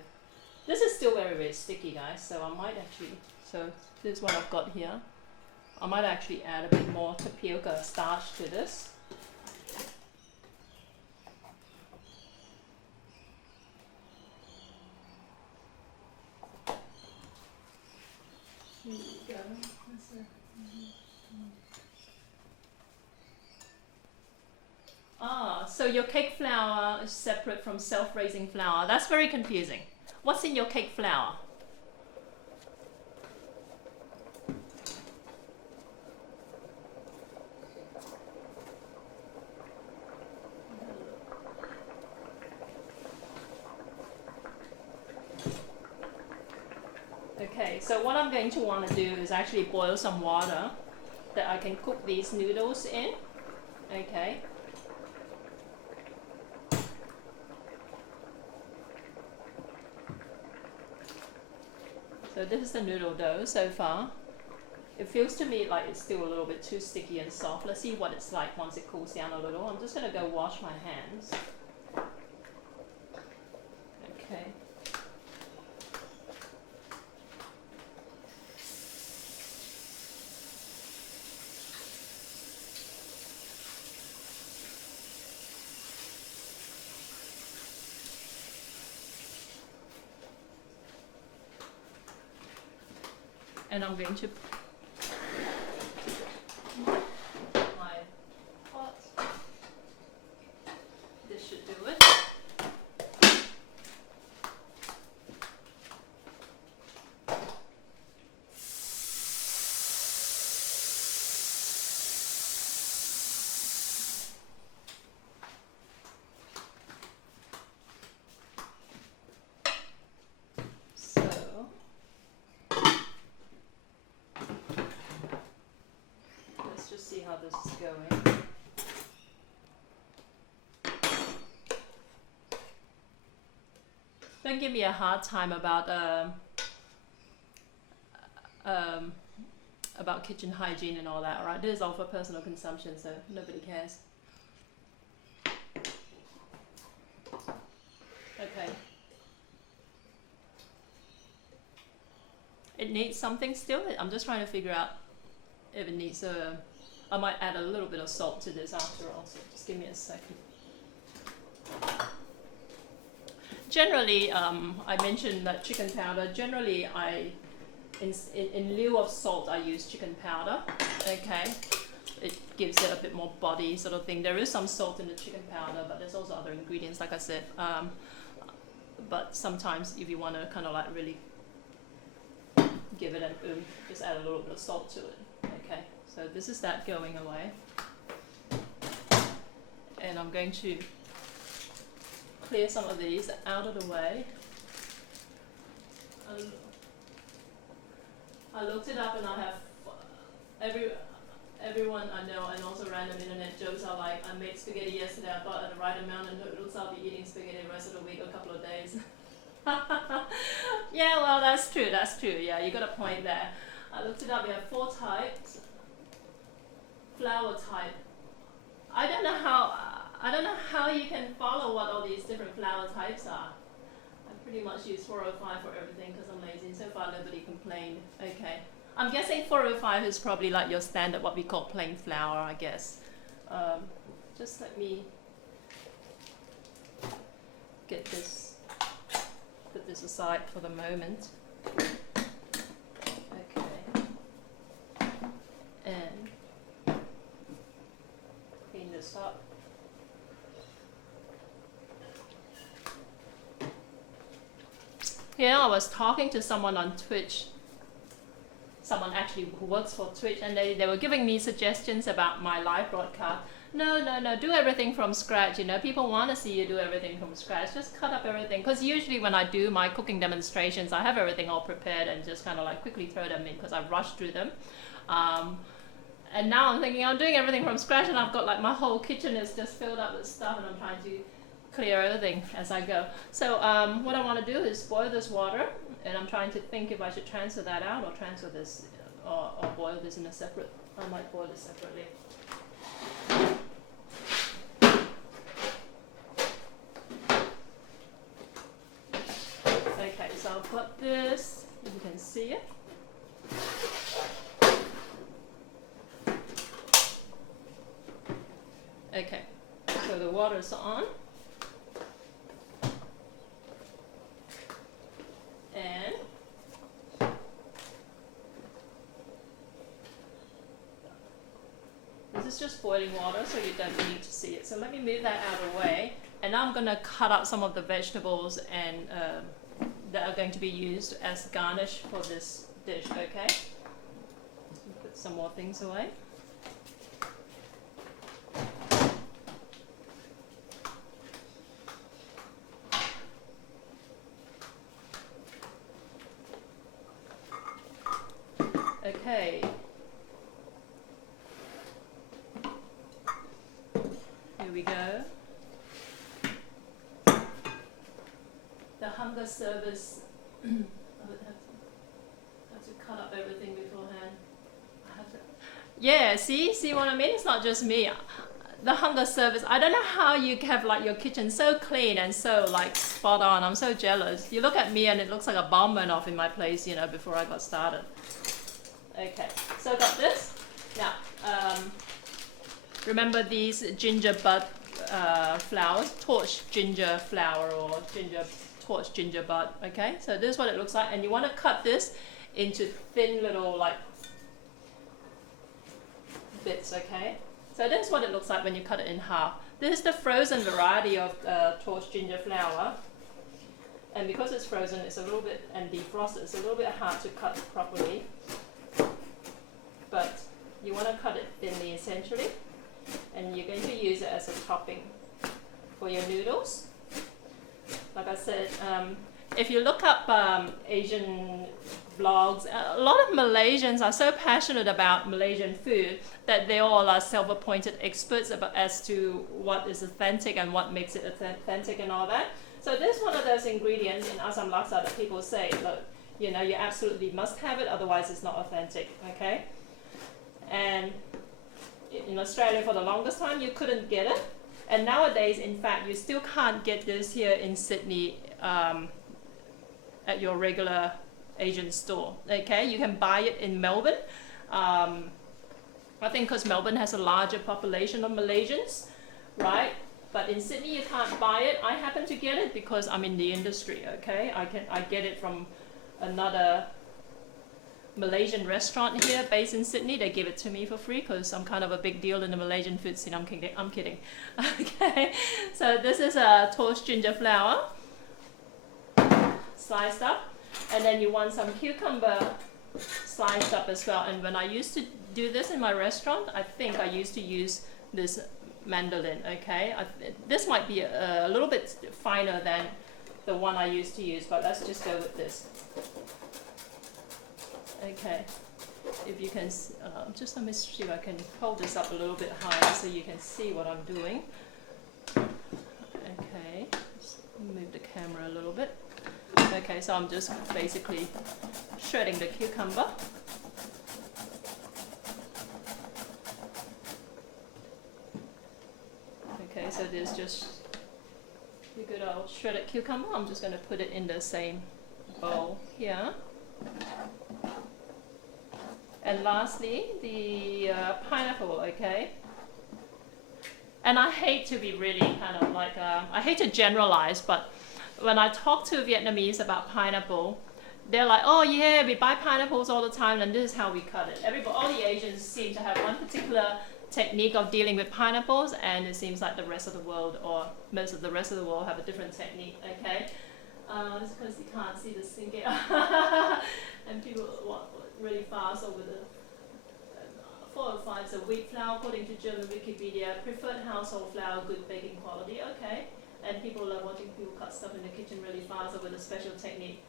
This is still very, very sticky, guys, so I might actually, so this is what I've got here. I might actually add a bit more tapioca starch to this. Here we go. So your cake flour is separate from self-raising flour. That's very confusing. What's in your cake flour? Okay, so what I'm going to want to do is actually boil some water that I can cook these noodles in. Okay. So this is the noodle dough so far. It feels to me like it's still a little bit too sticky and soft. Let's see what it's like once it cools down a little. I'm just going to go wash my hands. Okay. And I'm going to my pot. This should do it. So let's just see how this is going. Don't give me a hard time about kitchen hygiene and all that, right? This is all for personal consumption, so nobody cares. Okay. It needs something still. I'm just trying to figure out if it needs I might add a little bit of salt to this after all, so just give me a second. Generally, I mentioned that chicken powder. Generally, in lieu of salt, I use chicken powder. Okay, it gives it a bit more body, sort of thing. There is some salt in the chicken powder, but there's also other ingredients, like I said. But sometimes, if you want to kind of like really give it an just add a little bit of salt to it. Okay, so this is that going away, and I'm going to clear some of these out of the way. I looked it up, and I have everyone I know, and also random internet jokes are like, I made spaghetti yesterday, I thought at the right amount of noodles I'll be eating spaghetti the rest of the week, a couple of days. Yeah, well, that's true, yeah, you got a point there. I looked it up, we have 4 types. Flour type. I don't know how you can follow what all these different flour types are. I pretty much use 405 for everything because I'm lazy, and so far nobody complained. Okay. I'm guessing 405 is probably like your standard, what we call plain flour, I guess. Just let me get this, put this aside for the moment. Okay. And clean this up. Yeah, I was talking to someone on Twitch, someone actually who works for Twitch, and they were giving me suggestions about my live broadcast. No, do everything from scratch, you know, people want to see you do everything from scratch, just cut up everything, because usually when I do my cooking demonstrations, I have everything all prepared and just kind of like quickly throw them in because I rush through them. And now I'm thinking I'm doing everything from scratch, and I've got like my whole kitchen is just filled up with stuff, and I'm trying to clear everything as I go. So what I want to do is boil this water, and I'm trying to think if I should transfer that out or transfer this or boil this in a separate. I might boil this separately. Okay, so I'll put this, if you can see it. Okay, so the water's on. And this is just boiling water, so you don't need to see it. So let me move that out of the way. And now I'm going to cut up some of the vegetables and that are going to be used as garnish for this dish, okay? Put some more things away. Okay. hunger service. I would have to cut up everything beforehand. Yeah, see what I mean? It's not just me. The hunger service, I don't know how you have like your kitchen so clean and so like spot on. I'm so jealous. You look at me and it looks like a bomb went off in my place, you know, before I got started. Okay, so I got this. Now, remember these ginger bud flowers, torch ginger flower or torch ginger bud, okay? So this is what it looks like, and you want to cut this into thin little like bits, okay? So this is what it looks like when you cut it in half. This is the frozen variety of torch ginger flower, and because it's frozen, it's a little bit, and defrosted, it's a little bit hard to cut properly, but you want to cut it thinly essentially, and you're going to use it as a topping for your noodles. Like I said, if you look up Asian blogs, a lot of Malaysians are so passionate about Malaysian food that they all are self-appointed experts as to what is authentic and what makes it authentic and all that. So this is one of those ingredients in Assam Laksa that people say, look, you know, you absolutely must have it, otherwise it's not authentic, okay? And in Australia for the longest time you couldn't get it, and nowadays in fact you still can't get this here in Sydney at your regular Asian store, okay? You can buy it in Melbourne. I think because Melbourne has a larger population of Malaysians, right? But in Sydney you can't buy it. I happen to get it because I'm in the industry, okay? I get it from another Malaysian restaurant here based in Sydney. They give it to me for free because I'm kind of a big deal in the Malaysian food scene. I'm kidding. Okay, so this is a torch ginger flower sliced up, and then you want some cucumber sliced up as well. And when I used to do this in my restaurant, I think I used to use this mandolin, okay? This might be a little bit finer than the one I used to use, but let's just go with this. Okay, if you can, just let me see if I can hold this up a little bit higher so you can see what I'm doing. Okay, just move the camera a little bit. Okay, so I'm just basically shredding the cucumber. Okay, so there's just a good old shredded cucumber. I'm just going to put it in the same bowl here. And lastly, the pineapple, okay? And I hate to be really kind of like, I hate to generalize, but when I talk to Vietnamese about pineapple, they're like, oh yeah, we buy pineapples all the time and this is how we cut it. All the Asians seem to have one particular technique of dealing with pineapples, and it seems like the rest of the world, or most of the rest of the world, have a different technique, okay? It's because you can't see the sinking. And people want really fast over the 4 or 5. So wheat flour, according to German Wikipedia, preferred household flour, good baking quality, okay. And people love watching people cut stuff in the kitchen really fast over the special technique.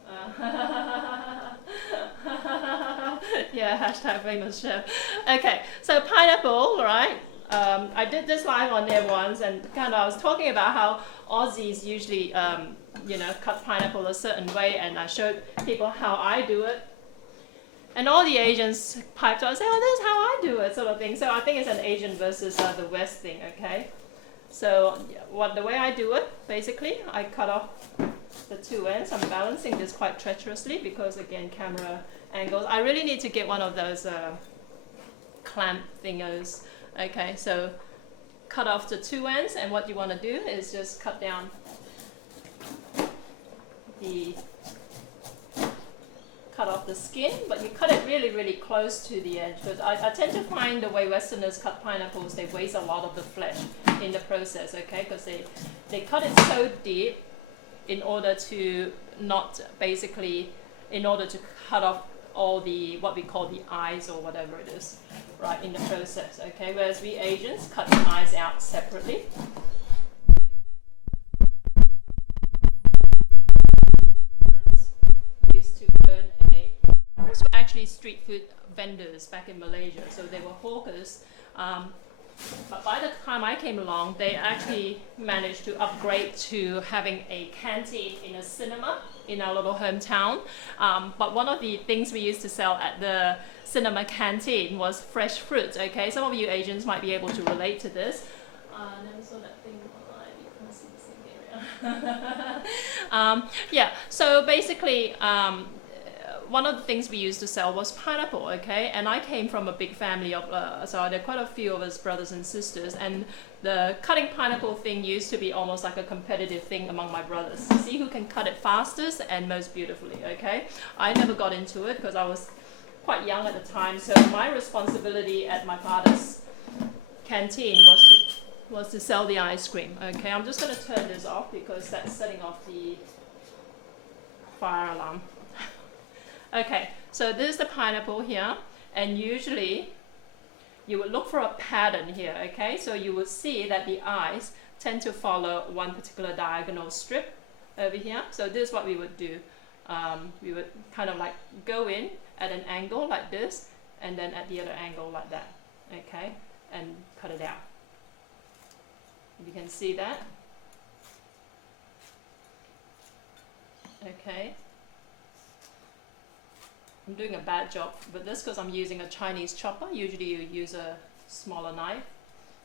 Yeah, hashtag famous chef. Okay, so pineapple, right? I did this live on there once, and kind of I was talking about how Aussies usually, cut pineapple a certain way, and I showed people how I do it. And all the Asians piped up and said, oh, this is how I do it, sort of thing. So I think it's an Asian versus the West thing, okay? So the way I do it, basically, I cut off the 2 ends. I'm balancing this quite treacherously because, again, camera angles. I really need to get one of those clamp thingers. Okay, so cut off the 2 ends, and what you want to do is just cut down cut off the skin, but you cut it really, really close to the edge, because I tend to find the way Westerners cut pineapples, they waste a lot of the flesh in the process, okay, because they cut it so deep in order to cut off all the, what we call the eyes or whatever it is, right, in the process, okay, whereas we Asians cut the eyes out separately. These were actually street food vendors back in Malaysia, so they were hawkers. But by the time I came along, they actually managed to upgrade to having a canteen in a cinema. in our little hometown. But one of the things we used to sell at the cinema canteen was fresh fruit. Okay, some of you Asians might be able to relate to this. Never saw that thing online. You can't see the same area. Yeah. So basically, one of the things we used to sell was pineapple. Okay, and I came from a big family of so there are quite a few of us brothers and sisters, and the cutting pineapple thing used to be almost like a competitive thing among my brothers. See who can cut it fastest and most beautifully. Okay, I never got into it because I was quite young at the time, so my responsibility at my father's canteen was to sell the ice cream. Okay, I'm just going to turn this off because that's setting off the fire alarm. Okay, so this is the pineapple here, and usually you would look for a pattern here. Okay, so you would see that the eyes tend to follow one particular diagonal strip over here. So this is what we would do. We would kind of like go in at an angle like this, and then at the other angle like that. Okay, and cut it out. You can see that. Okay. I'm doing a bad job with this because I'm using a Chinese chopper. Usually you use a smaller knife.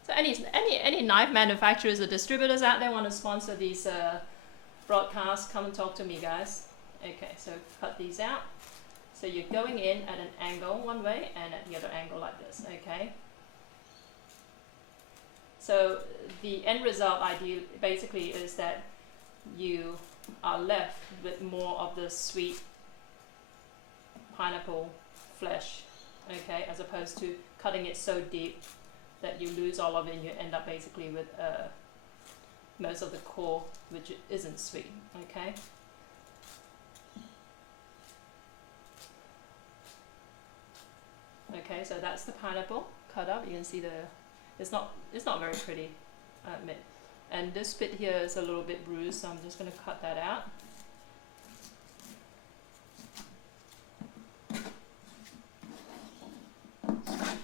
So any knife manufacturers or distributors out there want to sponsor these broadcasts, come and talk to me, guys. Okay, so cut these out. So you're going in at an angle one way and at the other angle like this. Okay. So the end result basically is that you are left with more of the sweet pineapple flesh, okay, as opposed to cutting it so deep that you lose all of it and you end up basically with most of the core, which isn't sweet. Okay. Okay, so that's the pineapple cut up. You can see it's not very pretty, I admit. And this bit here is a little bit bruised, so I'm just going to cut that out.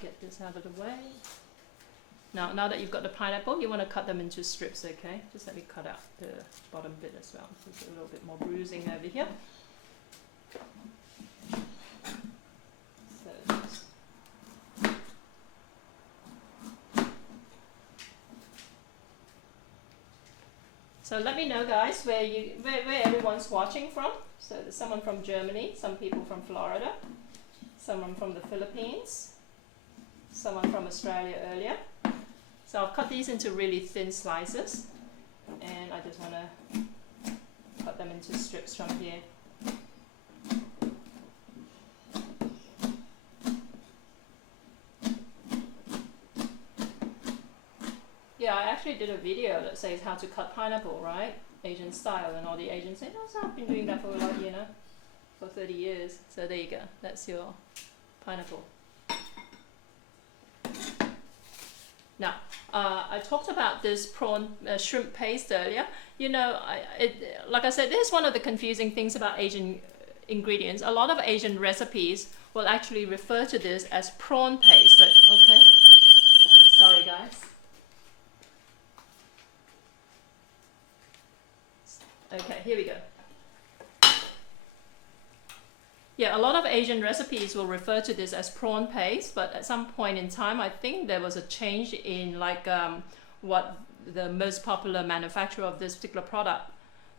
Get this out of the way. Now that you've got the pineapple, you want to cut them into strips, okay? Just let me cut out the bottom bit as well. There's a little bit more bruising over here. So let me know, guys, where everyone's watching from. So there's someone from Germany, some people from Florida, someone from the Philippines, someone from Australia earlier. So I'll cut these into really thin slices, and I just want to cut them into strips from here. Yeah, I actually did a video that says how to cut pineapple, right? Asian style, and all the Asians say, oh, so I've been doing that for for 30 years. So there you go, that's your pineapple. Now, I talked about this prawn shrimp paste earlier. You know, like I said, this is one of the confusing things about Asian ingredients. A lot of Asian recipes will actually refer to this as prawn paste. So, okay, sorry guys. Okay, here we go. Yeah, a lot of Asian recipes will refer to this as prawn paste, but at some point in time, I think there was a change in what the most popular manufacturer of this particular product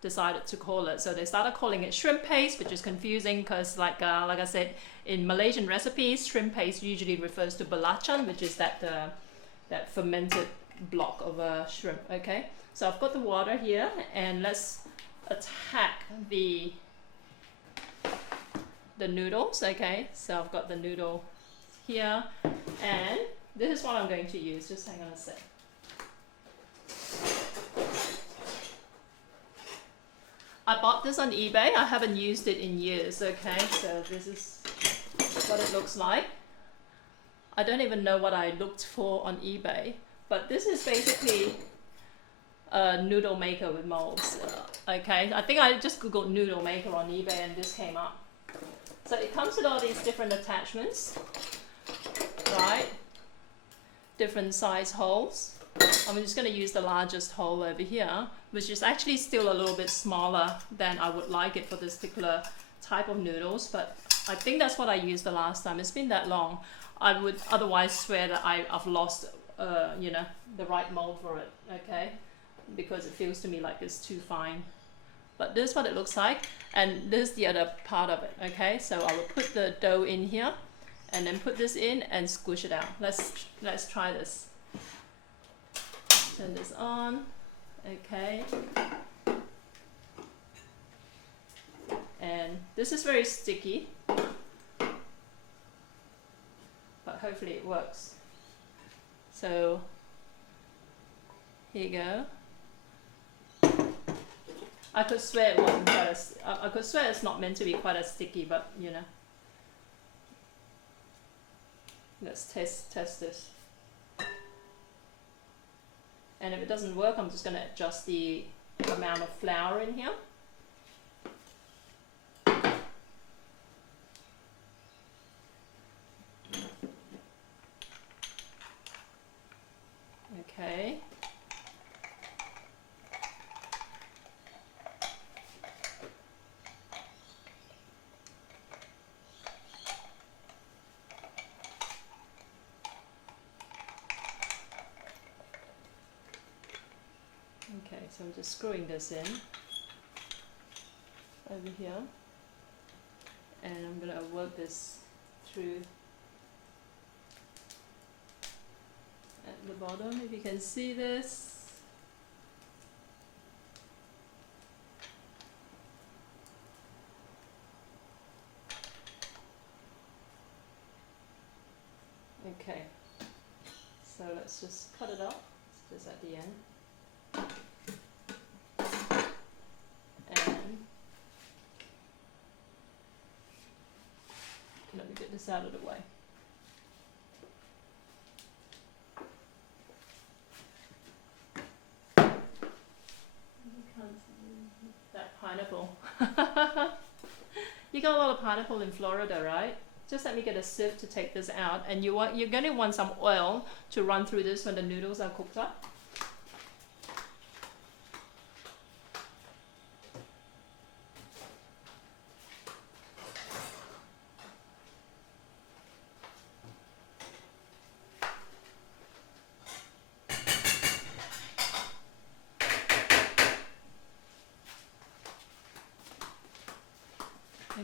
decided to call it. So they started calling it shrimp paste, which is confusing because like I said, in Malaysian recipes, shrimp paste usually refers to belacan, which is that fermented block of shrimp. Okay, so I've got the water here, and let's attack the noodles. Okay, so I've got the noodle here, and this is what I'm going to use. Just hang on a sec. I bought this on eBay. I haven't used it in years. Okay, so this is what it looks like. I don't even know what I looked for on eBay, but this is basically a noodle maker with molds. Okay, I think I just googled noodle maker on eBay and this came up. So it comes with all these different attachments, right? Different size holes. I'm just going to use the largest hole over here, which is actually still a little bit smaller than I would like it for this particular type of noodles, but I think that's what I used the last time. It's been that long. I would otherwise swear that I've lost, you know, the right mold for it, okay? Because it feels to me like it's too fine. But this is what it looks like, and this is the other part of it, okay? So I will put the dough in here, and then put this in and squish it out. Let's try this. Turn this on, okay. And this is very sticky, but hopefully it works. So here you go. I could swear it wasn't quite as, I could swear it's not meant to be quite as sticky, but you know. Let's test this. And if it doesn't work, I'm just going to adjust the amount of flour in here. Okay. Okay, so I'm just screwing this in over here, and I'm going to work this through at the bottom, if you can see this. Okay, so let's just cut it off, just at the end. And let me get this out of the way. That pineapple. You got a lot of pineapple in Florida, right? Just let me get a sieve to take this out, and you're going to want some oil to run through this when the noodles are cooked up.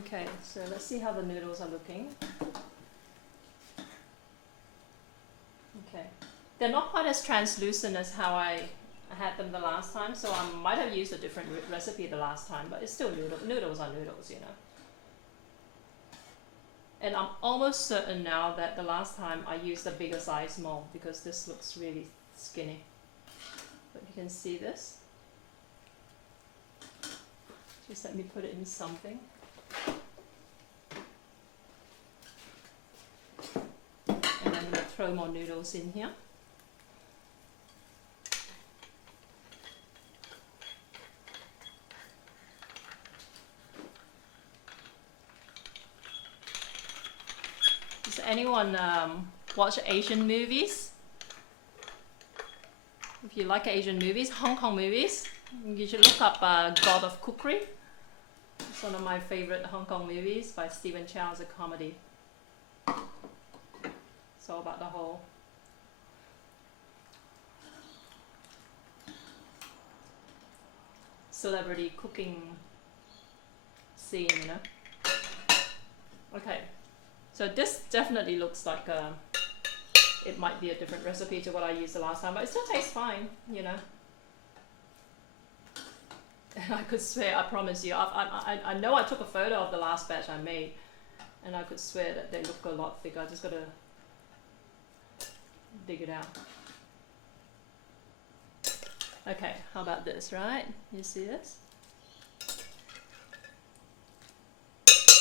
Okay, so let's see how the noodles are looking. Okay, they're not quite as translucent as how I had them the last time, so I might have used a different recipe the last time, but it's still noodles are noodles, you know. And I'm almost certain now that the last time I used a bigger size mold, because this looks really skinny. But you can see this. Just let me put it in something. And I'm going to throw more noodles in here. Does anyone watch Asian movies? If you like Asian movies, Hong Kong movies, you should look up God of Cookery. It's one of my favorite Hong Kong movies by Stephen Chow. It's a comedy. It's all about the whole celebrity cooking scene, you know. Okay, so this definitely looks like it might be a different recipe to what I used the last time, but it still tastes fine, you know. I could swear, I promise you, I know I took a photo of the last batch I made, and I could swear that they look a lot thicker. I just gotta dig it out. Okay, how about this, right? You see this?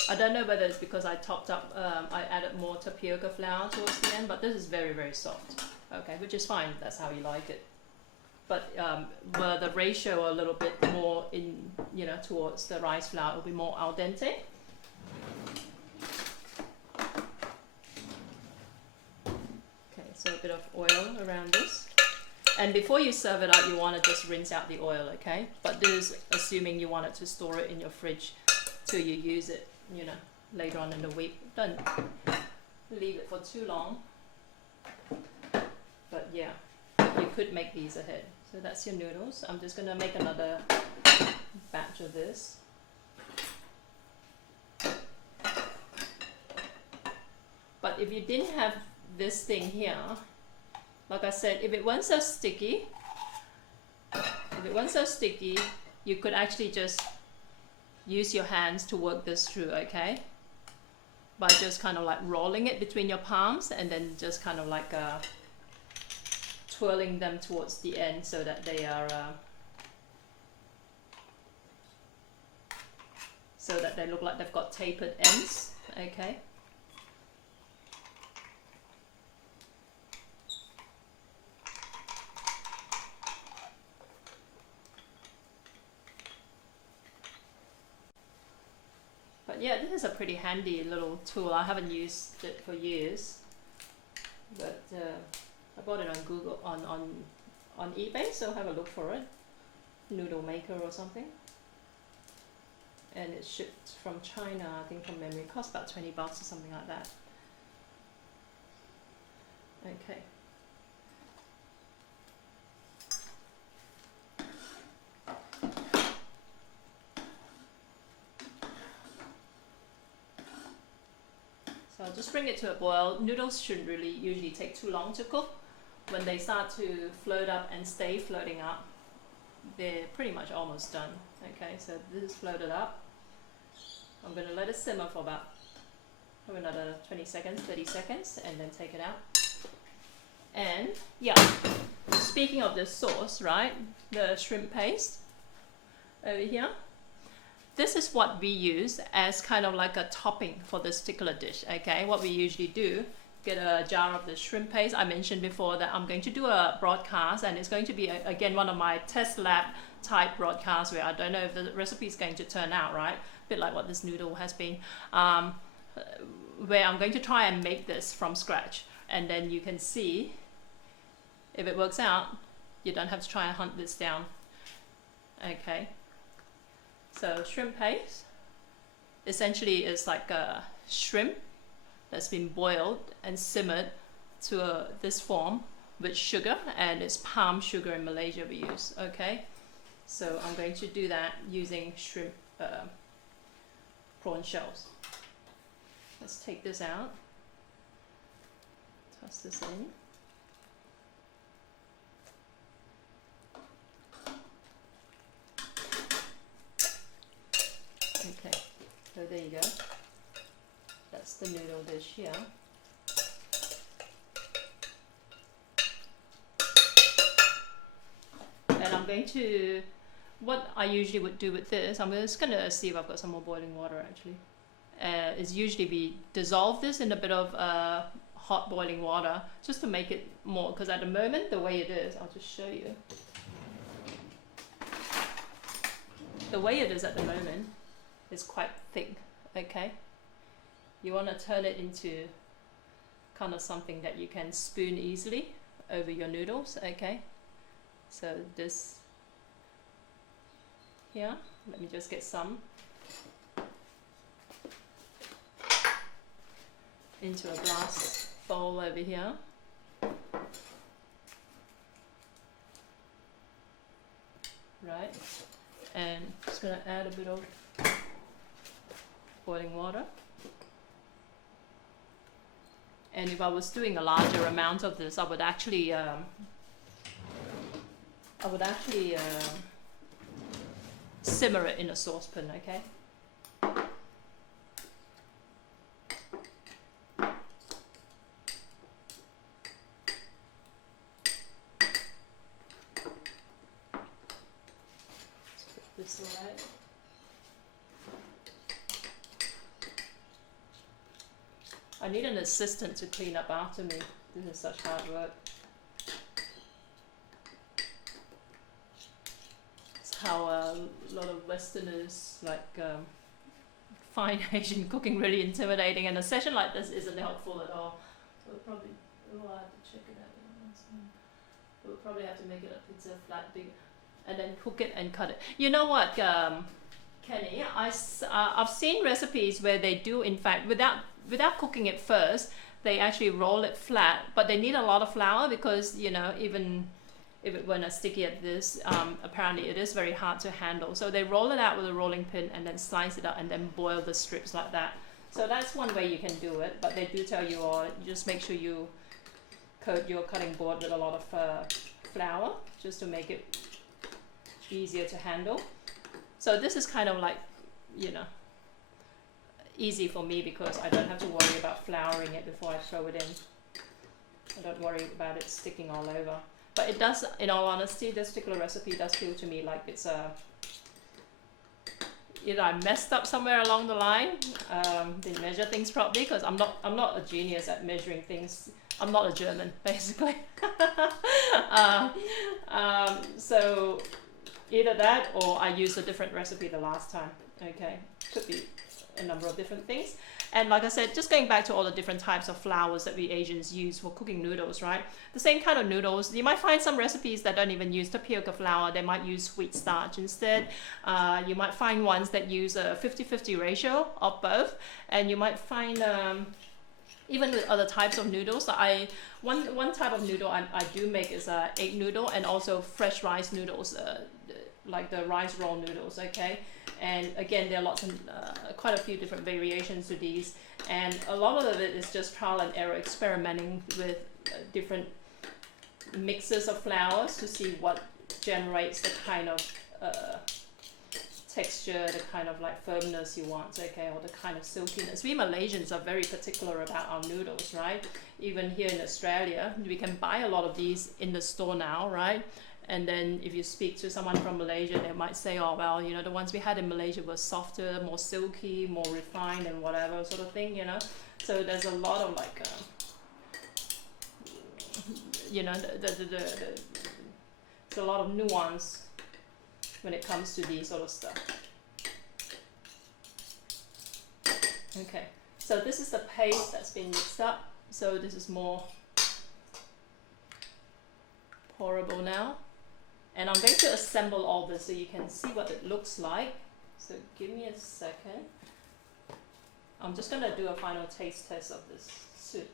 I don't know whether it's because I topped up, I added more tapioca flour towards the end, but this is very, very soft. Okay, which is fine, that's how you like it. But were the ratio a little bit more in, you know, towards the rice flour, it will be more al dente. Okay, so a bit of oil around this. And before you serve it up, you want to just rinse out the oil, okay? But this is assuming you wanted to store it in your fridge till you use it, you know, later on in the week. Don't leave it for too long. But yeah, you could make these ahead. So that's your noodles. I'm just gonna make another batch of this. But if you didn't have this thing here, like I said, if it weren't so sticky, you could actually just use your hands to work this through, okay? By just kind of like rolling it between your palms and then just kind of like twirling them towards the end so that they are so that they look like they've got tapered ends, okay? But yeah, this is a pretty handy little tool. I haven't used it for years, but I bought it on Google, on eBay, so have a look for it. Noodle maker or something. And it's shipped from China, I think, from memory. It costs about 20 bucks or something like that. Okay. So I'll just bring it to a boil. Noodles shouldn't really usually take too long to cook. When they start to float up and stay floating up, they're pretty much almost done. Okay, so this is floated up. I'm going to let it simmer for about another 20 seconds, 30 seconds, and then take it out. And yeah, speaking of the sauce, right, the shrimp paste over here, this is what we use as kind of like a topping for this particular dish, okay? What we usually do, get a jar of the shrimp paste. I mentioned before that I'm going to do a broadcast, and it's going to be, again, one of my test lab type broadcasts where I don't know if the recipe is going to turn out right, a bit like what this noodle has been, where I'm going to try and make this from scratch, and then you can see if it works out. You don't have to try and hunt this down, okay? So shrimp paste essentially is like a shrimp that's been boiled and simmered to this form with sugar, and it's palm sugar in Malaysia we use, okay? So I'm going to do that using shrimp prawn shells. Let's take this out, toss this in. Okay, so there you go. That's the noodle dish here. And I'm going to, what I usually would do with this, I'm just going to see if I've got some more boiling water actually. Is usually we dissolve this in a bit of hot boiling water just to make it more, because at the moment, the way it is, I'll just show you. The way it is at the moment is quite thick, okay? You want to turn it into kind of something that you can spoon easily over your noodles, okay? So this here, let me just get some into a glass bowl over here. Right, and just going to add a bit of boiling water. And if I was doing a larger amount of this, I would actually simmer it in a saucepan, okay? This away. I need an assistant to clean up after me. This is such hard work. It's how a lot of Westerners find Asian cooking really intimidating, and a session like this isn't helpful at all. So probably, I'll have to check it out. We'll probably have to make it a pizza flat big, and then cook it and cut it. You know what, Kenny? I've seen recipes where they do, in fact, without cooking it first, they actually roll it flat, but they need a lot of flour because, you know, even if it weren't as sticky as this, apparently it is very hard to handle. So they roll it out with a rolling pin and then slice it up and then boil the strips like that. So that's one way you can do it, but they do tell you, or just make sure you coat your cutting board with a lot of flour just to make it easier to handle. So this is kind of like, you know, easy for me because I don't have to worry about flouring it before I throw it in. I don't worry about it sticking all over. But it does, in all honesty, this particular recipe does feel to me like it's either I messed up somewhere along the line, didn't measure things properly, because I'm not a genius at measuring things. I'm not a German, basically. So either that or I used a different recipe the last time. Okay, could be a number of different things. And like I said, just going back to all the different types of flours that we Asians use for cooking noodles, right? The same kind of noodles, you might find some recipes that don't even use tapioca flour. They might use wheat starch instead. You might find ones that use a 50-50 ratio of both. And you might find, even with other types of noodles, one type of noodle I do make is a egg noodle and also fresh rice noodles, like the rice roll noodles, okay? And again, there are lots of quite a few different variations to these, and a lot of it is just trial and error, experimenting with different mixes of flours to see what generates the kind of texture, the kind of like firmness you want, okay, or the kind of silkiness. We Malaysians are very particular about our noodles, right? Even here in Australia, we can buy a lot of these in the store now, right? And then if you speak to someone from Malaysia, they might say, oh, well, you know, the ones we had in Malaysia were softer, more silky, more refined and whatever sort of thing, you know. So there's a lot of like, you know, there's a lot of nuance when it comes to these sort of stuff. Okay, so this is the paste that's been mixed up. So this is more pourable now. And I'm going to assemble all this so you can see what it looks like. So give me a second. I'm just going to do a final taste test of this soup.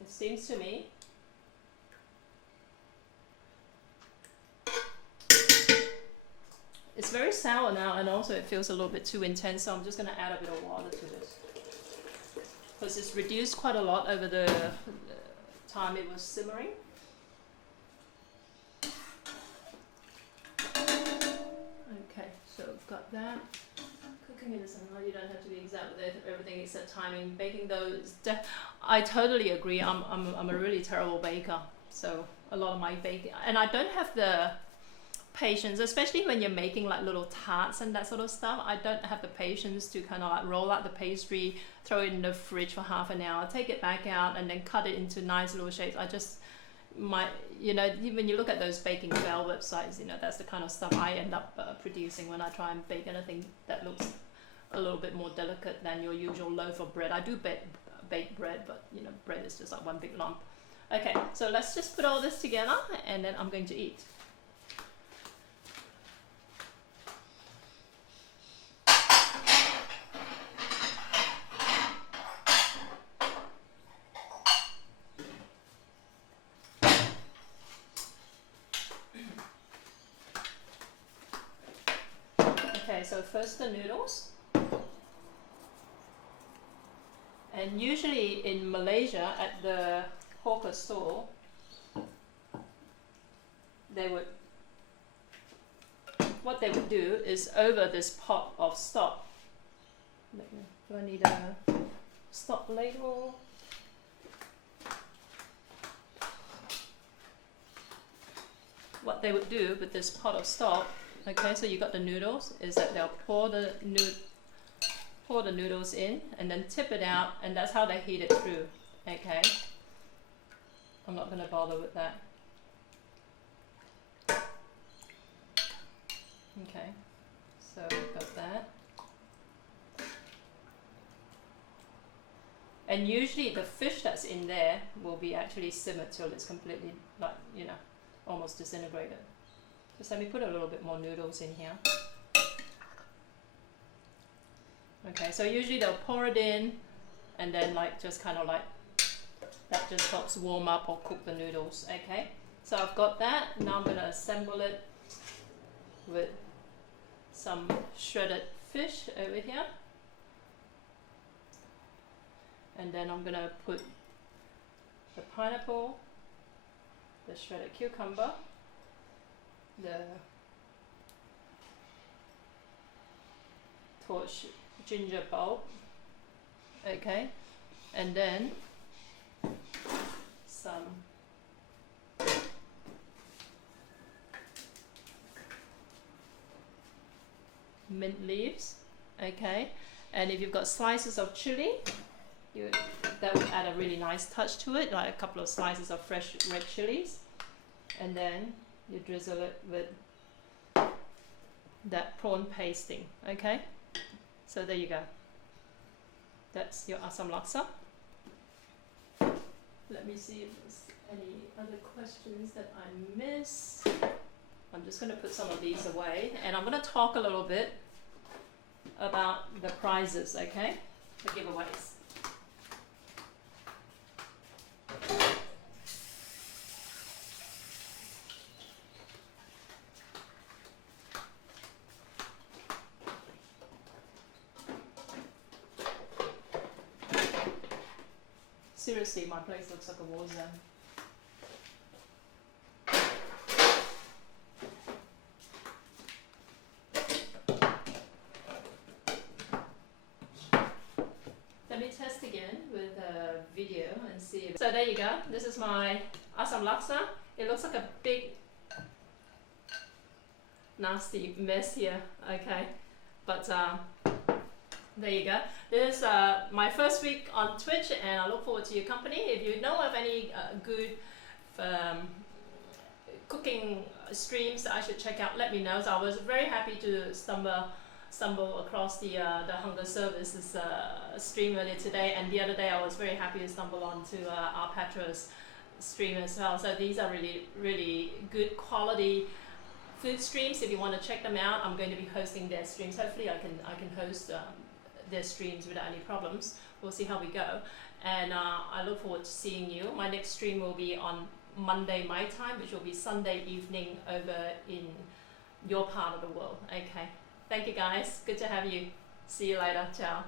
It seems to me it's very sour now, and also it feels a little bit too intense, so I'm just going to add a bit of water to this. Because it's reduced quite a lot over the time it was simmering. Okay, so I've got that. Cooking is you don't have to be exact with everything except timing. Baking though is I totally agree. I'm a really terrible baker. So a lot of my baking, and I don't have the patience, especially when you're making like little tarts and that sort of stuff. I don't have the patience to kind of like roll out the pastry, throw it in the fridge for half an hour, take it back out, and then cut it into nice little shapes. I just you know, when you look at those baking bell websites, you know, that's the kind of stuff I end up producing when I try and bake anything that looks a little bit more delicate than your usual loaf of bread. I do bake bread, but you know, bread is just like one big lump. Okay, so let's just put all this together and then I'm going to eat. Okay, so first the noodles. And usually in Malaysia at the hawker store, what they would do is over this pot of stock. Do I need a stock label? What they would do with this pot of stock, okay, so you got the noodles, is that they'll pour the noodles in and then tip it out, and that's how they heat it through. Okay, I'm not going to bother with that. Okay, so we've got that. And usually the fish that's in there will be actually simmered till it's completely, like, you know, almost disintegrated. Just let me put a little bit more noodles in here. Okay, so usually they'll pour it in and then like just kind of like, that just helps warm up or cook the noodles. Okay, so I've got that. Now I'm going to assemble it with some shredded fish over here. And then I'm going to put the pineapple, the shredded cucumber, the torch ginger bulb, okay, and then some mint leaves, okay, and if you've got slices of chili, that would add a really nice touch to it, like a couple of slices of fresh red chilies, and then you drizzle it with that prawn pasting, okay. So there you go. That's your Assam Laksa. Let me see if there's any other questions that I missed. I'm just going to put some of these away, and I'm going to talk a little bit about the prizes, okay? The giveaways. Seriously, my place looks like a war zone. Let me test again with a video and see if... So there you go. This is my Assam Laksa. It looks like a big nasty mess here, okay, but there you go. This is my first week on Twitch, and I look forward to your company. If you know of any good cooking streams that I should check out, let me know. So I was very happy to stumble across the Hunger Services stream earlier today, and the other day I was very happy to stumble onto our Petra's stream as well. So these are really good quality food streams. If you want to check them out, I'm going to be hosting their streams. Hopefully I can host their streams without any problems. We'll see how we go, and I look forward to seeing you. My next stream will be on Monday my time, which will be Sunday evening over in your part of the world. Okay, thank you guys, good to have you. See you later. Ciao.